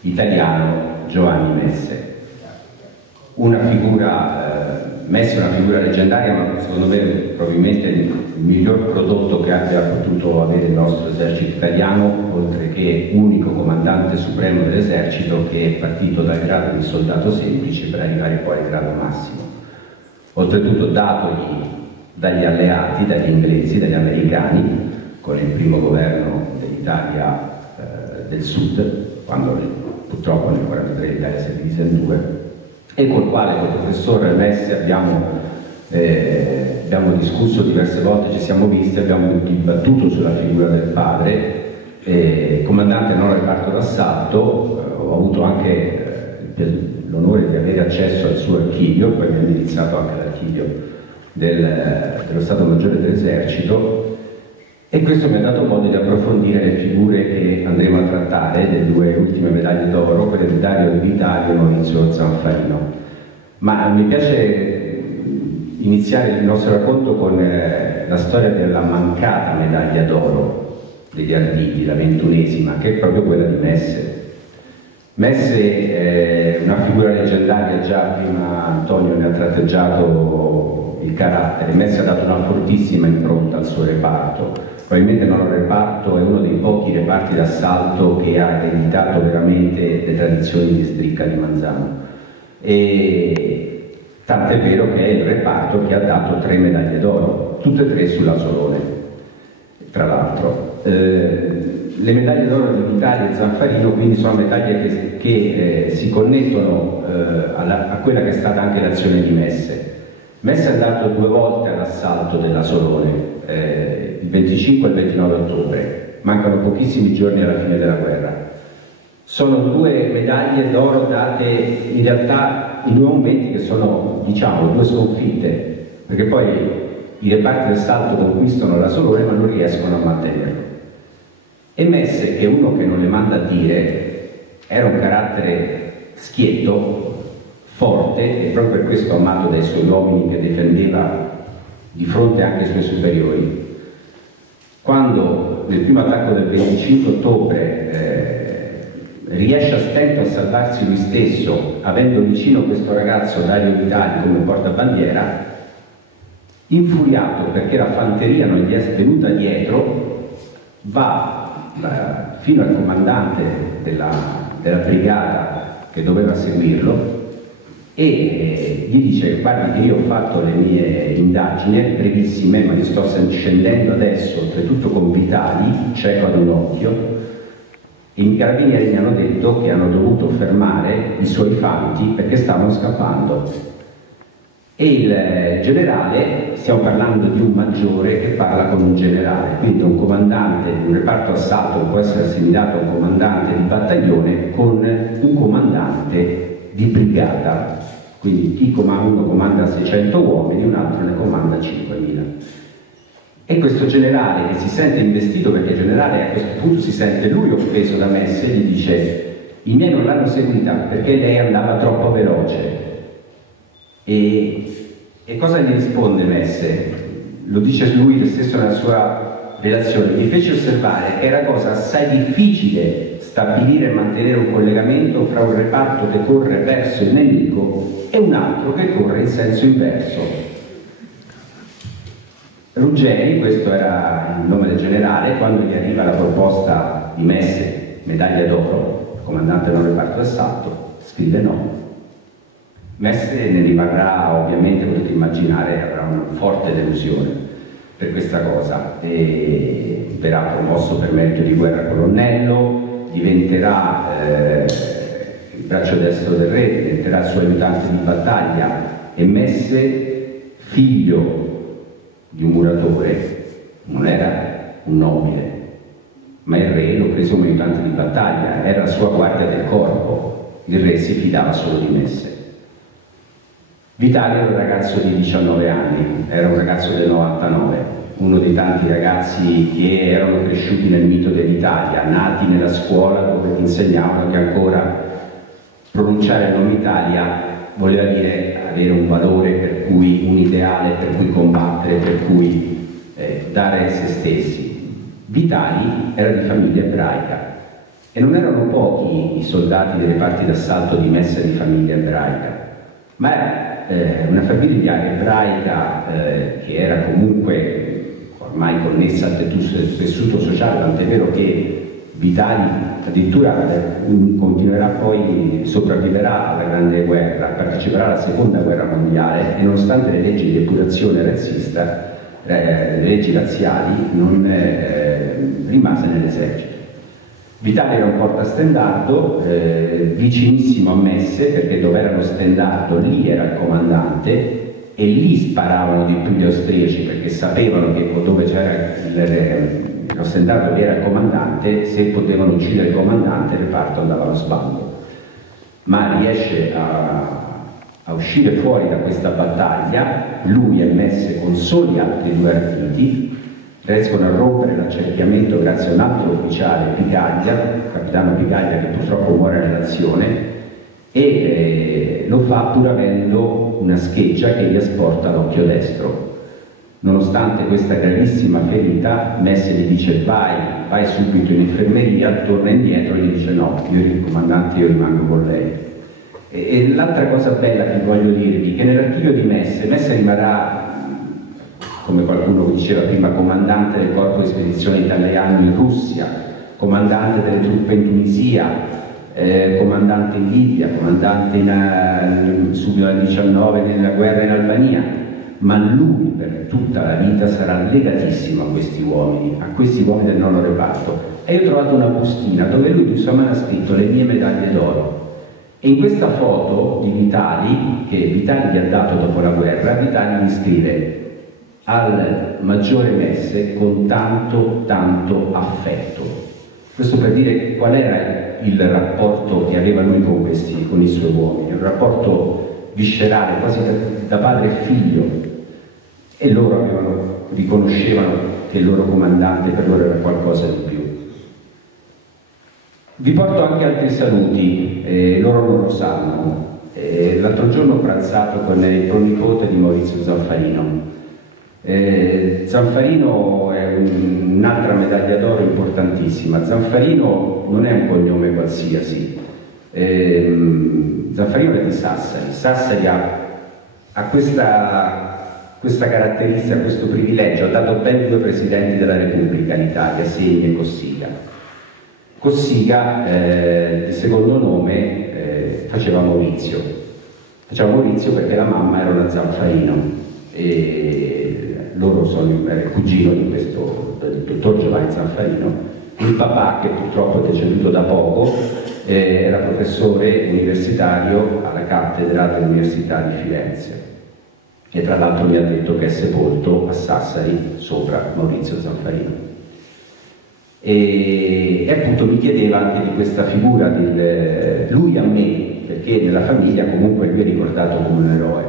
italiano Giovanni Messe. Una figura, Messe è una figura leggendaria, ma secondo me probabilmente il miglior prodotto che abbia potuto avere il nostro esercito italiano, oltre che unico comandante supremo dell'esercito, che è partito dal grado di soldato semplice per arrivare poi al grado massimo. Oltretutto datogli dagli alleati, dagli inglesi, dagli americani, con il primo governo dell'Italia del Sud, quando purtroppo nel 1943 l'Italia si è divisa in due, e col quale col professor Messe abbiamo discusso diverse volte, ci siamo visti, abbiamo dibattuto sulla figura del padre, comandante del reparto d'assalto. Ho avuto anche l'onore di avere accesso al suo archivio, poi mi hanno indirizzato anche all'archivio dello Stato Maggiore dell'Esercito, e questo mi ha dato modo di approfondire le figure che andremo a trattare, le 2 ultime medaglie d'oro, quelle di Dario Di Vitale e Maurizio Zanfarino. Ma mi piace iniziare il nostro racconto con la storia della mancata medaglia d'oro degli Arditi, la 21esima, che è proprio quella di Messe. Messe è una figura leggendaria, già prima Antonio ne ha tratteggiato il carattere. Messe ha dato una fortissima impronta al suo reparto. Probabilmente il nostro reparto è uno dei pochi reparti d'assalto che ha ereditato veramente le tradizioni di Stricca di Manzano. E tant'è vero che è il reparto che ha dato 3 medaglie d'oro, tutte e 3 sull'Asolone, tra l'altro. Le medaglie d'oro di Vitale e Zanfarino quindi sono medaglie che si connettono a quella che è stata anche l'azione di Messe. Messe è andato 2 volte all'assalto dell'Asolone, il 25 e il 29 ottobre, mancano pochissimi giorni alla fine della guerra. Sono 2 medaglie d'oro date in realtà in 2 momenti che sono, diciamo, 2 sconfitte perché poi i reparti d'assalto conquistano l'Asolone ma non riescono a mantenerlo. E Messe, che è uno che non le manda a dire, era un carattere schietto, forte, e proprio per questo amato dai suoi uomini che difendeva di fronte anche ai suoi superiori. Quando nel primo attacco del 25 ottobre riesce a stento a salvarsi lui stesso, avendo vicino questo ragazzo Dario Vitali come portabandiera, infuriato perché la fanteria non gli è venuta dietro, va fino al comandante della brigata che doveva seguirlo e gli dice: guardi che io ho fatto le mie indagini brevissime, ma li sto scendendo adesso, oltretutto con Vitali, cieco ad un occhio, e i carabinieri mi hanno detto che hanno dovuto fermare i suoi fanti perché stavano scappando. E il generale, stiamo parlando di un maggiore che parla con un generale, quindi un comandante di un reparto assalto può essere assegnato a un comandante di battaglione con un comandante di brigata, quindi uno comanda 600 uomini, un altro ne comanda 5.000. E questo generale che si sente investito, perché il generale a questo punto si sente lui offeso da Messe, gli dice: i miei non l'hanno seguita perché lei andava troppo veloce. E cosa gli risponde Messe? Lo dice lui stesso nella sua relazione: mi fece osservare che era cosa assai difficile stabilire e mantenere un collegamento fra un reparto che corre verso il nemico e un altro che corre in senso inverso. Ruggeri, questo era il nome del generale, quando gli arriva la proposta di Messe, medaglia d'oro, comandante del reparto d'assalto, scrive no. Messe ne rimarrà, ovviamente, potete immaginare, avrà una forte delusione per questa cosa e verrà promosso per merito di guerra colonnello, diventerà il braccio destro del re, diventerà il suo aiutante di battaglia. E Messe, figlio di un muratore, non era un nobile, ma il re lo prese come aiutante di battaglia, era la sua guardia del corpo, il re si fidava solo di Messe. Vitali era un ragazzo di 19 anni, era un ragazzo del 99, uno dei tanti ragazzi che erano cresciuti nel mito dell'Italia, nati nella scuola dove ti insegnavano che ancora pronunciare il nome Italia voleva dire avere un valore, per cui un ideale, per cui combattere, per cui dare se stessi. Vitali era di famiglia ebraica e non erano pochi i soldati dei reparti d'assalto di Messe di famiglia ebraica, ma era una famiglia ebraica che era comunque ormai connessa al tessuto sociale, tant'è vero che Vitali addirittura continuerà poi, sopravviverà alla Grande Guerra, parteciperà alla Seconda Guerra Mondiale e nonostante le leggi di depurazione razzista, le leggi razziali, non rimase nell'esercito. Vitali era un portastendardo, vicinissimo a Messe, perché dove era lo stendardo lì era il comandante e lì sparavano di più gli austriaci perché sapevano che dove c'era lo stendardo che era il comandante, se potevano uccidere il comandante il reparto andava allo sbando. Ma riesce a uscire fuori da questa battaglia, lui e Messe con soli altri due arditi, riescono a rompere l'accerchiamento grazie a un altro ufficiale, Picaglia, capitano Picaglia, che purtroppo muore nell'azione, e lo fa pur avendo una scheggia che gli asporta l'occhio destro. Nonostante questa gravissima ferita, Messe gli dice vai subito in infermeria, torna indietro e gli dice no, io comandante, io rimango con lei. E l'altra cosa bella che voglio dirvi, che nell'archivio di Messe rimarrà, come qualcuno diceva prima, comandante del corpo di spedizione italiano in Russia, comandante delle truppe in Tunisia, comandante in Libia, comandante subito nel 19 nella guerra in Albania, ma lui per tutta la vita sarà legatissimo a questi uomini del nono reparto. E io ho trovato una bustina dove lui di sua mano ha scritto le mie medaglie d'oro. E in questa foto di Vitali, che Vitali gli ha dato dopo la guerra, Vitali gli scrive: al maggiore Messe con tanto affetto. Questo per dire qual era il rapporto che aveva lui con i suoi uomini, un rapporto viscerale, quasi da padre e figlio. e loro riconoscevano che il loro comandante per loro era qualcosa di più. Vi porto anche altri saluti, loro non lo sanno. L'altro giorno ho pranzato con il pronipote di Maurizio Zanfarino. Zanfarino è un'altra medaglia d'oro importantissima. Zanfarino non è un cognome qualsiasi. Zanfarino è di Sassari. Sassari ha questa caratteristica, questo privilegio. Ha dato ben 2 presidenti della Repubblica in Italia, Segni e Cossiga. Cossiga, di secondo nome, faceva Maurizio perché la mamma era una Zanfarino e loro sono il cugino del dottor Giovanni Zanfarino. Il papà, che purtroppo è deceduto da poco, era professore universitario alla cattedra dell'Università di Firenze e tra l'altro mi ha detto che è sepolto a Sassari sopra Maurizio Zanfarino. E appunto mi chiedeva anche di questa figura lui a me, perché nella famiglia comunque lui è ricordato come un eroe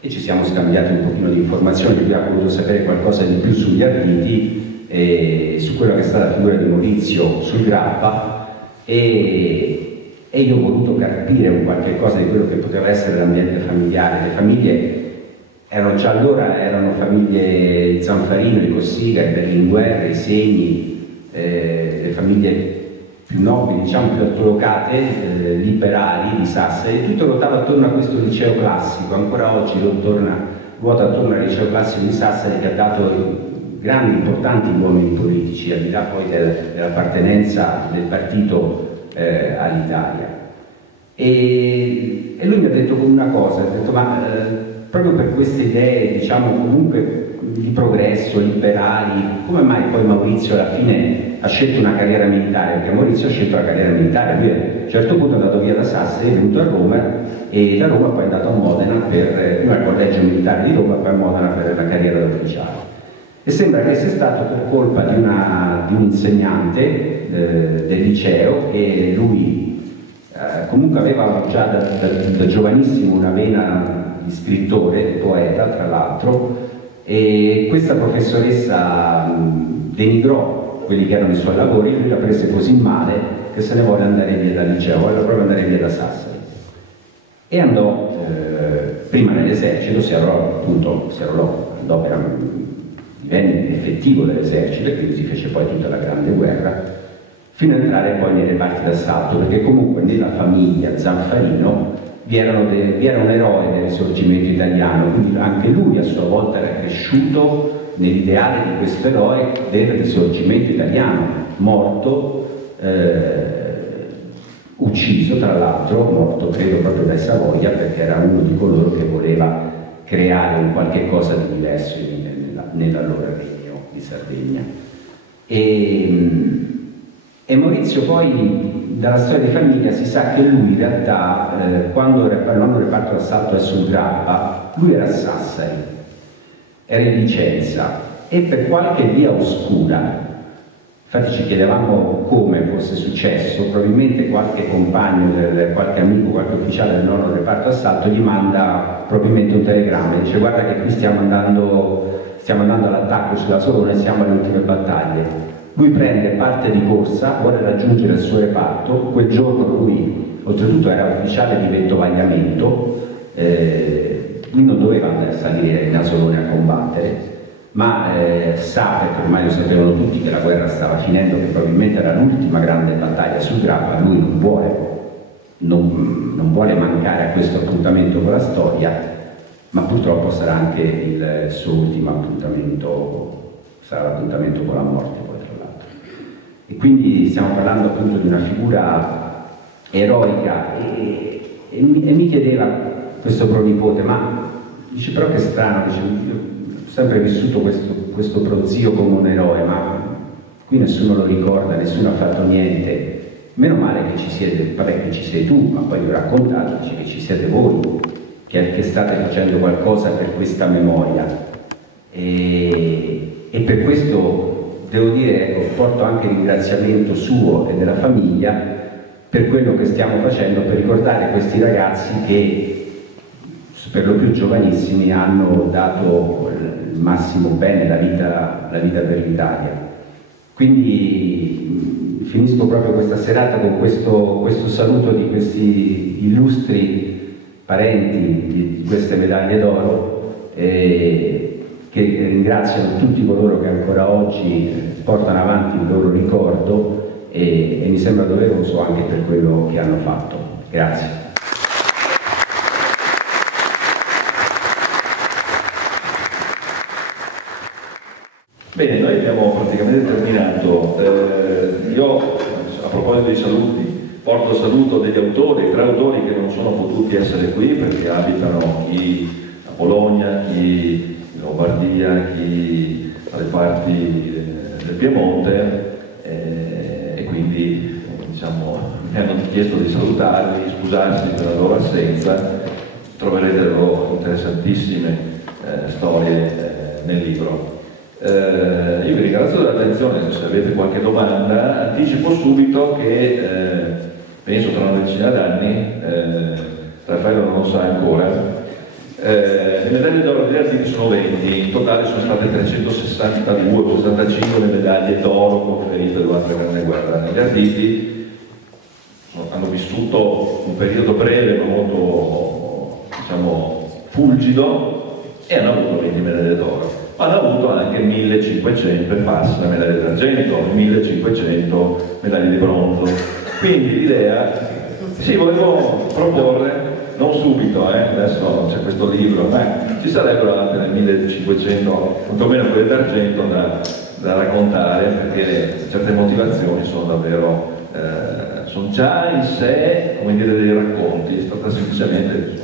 e ci siamo scambiati un pochino di informazioni. Lui ha voluto sapere qualcosa di più sugli Arditi e su quella che è stata la figura di Maurizio sul Grappa e io ho voluto capire un qualche cosa di quello che poteva essere l'ambiente familiare. Le famiglie erano già allora famiglie Zanfarino, i Cossiga, i Berlinguer, i Segni, le famiglie più nobili, diciamo più altolocate, liberali di Sassari. Tutto ruotava attorno a questo liceo classico, ancora oggi ruota attorno al liceo classico di Sassari, che ha dato grandi, importanti uomini politici, al di là poi dell'appartenenza del partito all'Italia. E lui mi ha detto una cosa, ha detto proprio per queste idee, diciamo comunque di progresso, liberali, come mai poi Maurizio alla fine ha scelto una carriera militare? Perché Maurizio ha scelto la carriera militare, lui a un certo punto è andato via da Sassari, è venuto a Roma e da Roma poi è andato a Modena prima al collegio militare di Roma, poi a Modena per la carriera da ufficiale. E sembra che sia stato per colpa di un insegnante del liceo, e lui comunque aveva già da giovanissimo una vena di scrittore, poeta tra l'altro, e questa professoressa denigrò quelli che erano i suoi lavori, lui la prese così male che se ne volle andare via dal liceo, volle proprio andare via da Sassari e andò prima nell'esercito, divenne effettivo dell'esercito e quindi si fece poi tutta la grande guerra fino ad entrare poi nei reparti d'assalto, perché comunque nella famiglia Zanfarino vi era un eroe del risorgimento italiano, quindi anche lui a sua volta era cresciuto nell'ideale di questo eroe del risorgimento italiano, morto, ucciso tra l'altro, morto credo proprio dai Savoia, perché era uno di coloro che voleva creare un qualche cosa di diverso nell'allora regno di Sardegna. E Maurizio poi, dalla storia di famiglia, si sa che lui in realtà, quando il nonno reparto d'assalto è sul Grappa, lui era a Sassari, era in Vicenza, e per qualche via oscura, infatti ci chiedevamo come fosse successo, probabilmente qualche compagno, qualche amico, qualche ufficiale del nonno reparto d'assalto gli manda probabilmente un telegramma e dice: guarda che qui stiamo andando all'attacco sulla Solona e siamo alle ultime battaglie. Lui prende parte di corsa, vuole raggiungere il suo reparto. Quel giorno lui, oltretutto, era ufficiale di vettovagliamento, lui non doveva andare a salire in Asolone a combattere, ma sa, perché ormai lo sapevano tutti, che la guerra stava finendo, che probabilmente era l'ultima grande battaglia sul Grappa. Lui non vuole mancare a questo appuntamento con la storia, ma purtroppo sarà anche il suo ultimo appuntamento, sarà l'appuntamento con la morte. E quindi stiamo parlando appunto di una figura eroica e mi chiedeva questo pronipote, ma dice però che strano, dice, io ho sempre vissuto questo prozio come un eroe, ma qui nessuno lo ricorda, nessuno ha fatto niente, meno male che ci siete, vabbè che ci sei tu, ma poi gli ho raccontato, dice che ci siete voi, che state facendo qualcosa per questa memoria e per questo devo dire, porto anche ringraziamento suo e della famiglia per quello che stiamo facendo per ricordare questi ragazzi che per lo più giovanissimi, hanno dato il massimo bene, la vita per l'Italia. Quindi finisco proprio questa serata con questo saluto di questi illustri parenti di queste medaglie d'oro, che ringraziano tutti coloro che ancora oggi portano avanti il loro ricordo e mi sembra doveroso anche per quello che hanno fatto. Grazie. Bene, noi abbiamo praticamente terminato. Io, a proposito dei saluti, porto saluto degli autori, 3 autori che non sono potuti essere qui perché abitano chi a Bologna, chi in Lombardia, chi dalle parti del Piemonte, e quindi diciamo, mi hanno chiesto di salutarli, scusarsi per la loro assenza. Troverete le loro interessantissime storie nel libro. Io vi ringrazio dell'attenzione. Se avete qualche domanda, anticipo subito che penso tra una decina d'anni, Raffaello non lo sa ancora, le medaglie d'oro degli artisti sono 20, in totale sono state 362 o 65 le medaglie d'oro conferite durante la Grande Guerra. Gli artisti hanno vissuto un periodo breve ma molto, diciamo, fulgido, e hanno avuto 20 medaglie d'oro. Hanno avuto anche 1500 passa medaglie d'argento, 1500 medaglie di bronzo. Quindi l'idea, sì, volevo proporre, non subito, adesso c'è questo libro, ma ci sarebbero anche nel 1500, quantomeno quelle d'argento da raccontare, perché certe motivazioni sono davvero, sono già in sé, come dire, dei racconti, è stata semplicemente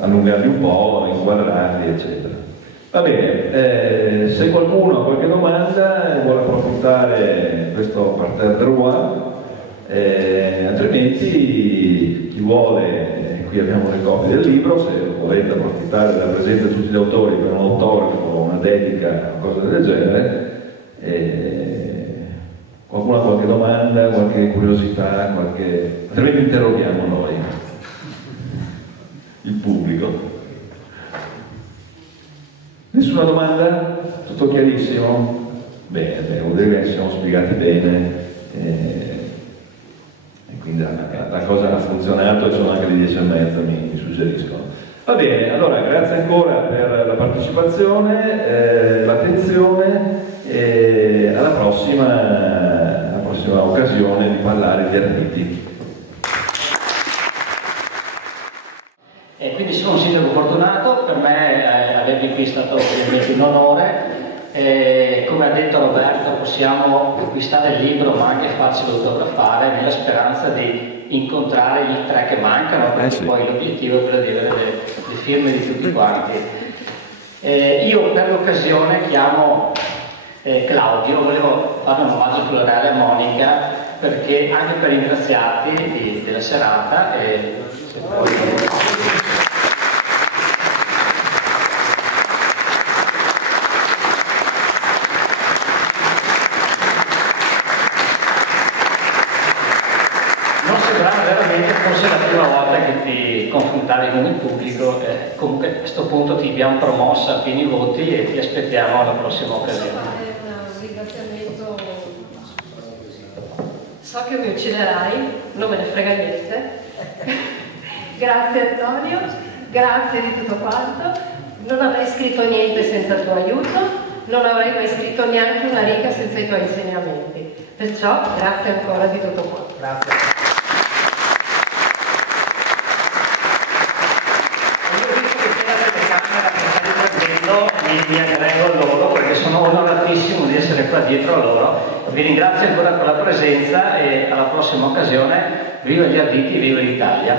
allungarli un po', inquadrarli, eccetera. Va bene, se qualcuno ha qualche domanda e vuole approfittare di questo parterre de roi, altrimenti chi vuole, qui abbiamo le copie del libro, se volete approfittare della presenza di tutti gli autori per un autografo, una dedica, una cosa del genere, qualcuno ha qualche domanda, qualche curiosità, altrimenti interroghiamo noi, il pubblico. Nessuna domanda? Tutto chiarissimo? Bene, vuol dire che ci siamo spiegati bene, e quindi la cosa ha funzionato, e sono anche le 10:30, mi suggeriscono. Va bene, allora grazie ancora per la partecipazione, l'attenzione, e alla prossima occasione di parlare di Arditi. E quindi sono un sindaco fortunato, per me avervi qui è stato ovviamente un onore. Come ha detto Roberto, possiamo acquistare il libro ma anche farcelo autografare, nella speranza di incontrare gli 3 che mancano, perché sì, poi l'obiettivo è quello di avere le firme di tutti quanti. Io per l'occasione chiamo Claudio, volevo fare un omaggio florale a Monica, perché anche per ringraziarti della serata. Forse è la prima volta che ti confrontavi con il pubblico, comunque a questo punto ti abbiamo promossa a pieni voti e ti aspettiamo alla prossima occasione. Un ringraziamento, so che mi ucciderai, non me ne frega niente. Grazie Antonio, grazie di tutto quanto, non avrei scritto niente senza il tuo aiuto, non avrei mai scritto neanche una riga senza i tuoi insegnamenti, perciò grazie ancora di tutto quanto. Grazie. Mi aggrego a loro perché sono onoratissimo di essere qua dietro a loro. Vi ringrazio ancora per la presenza e alla prossima occasione. Viva gli Arditi, viva l'Italia!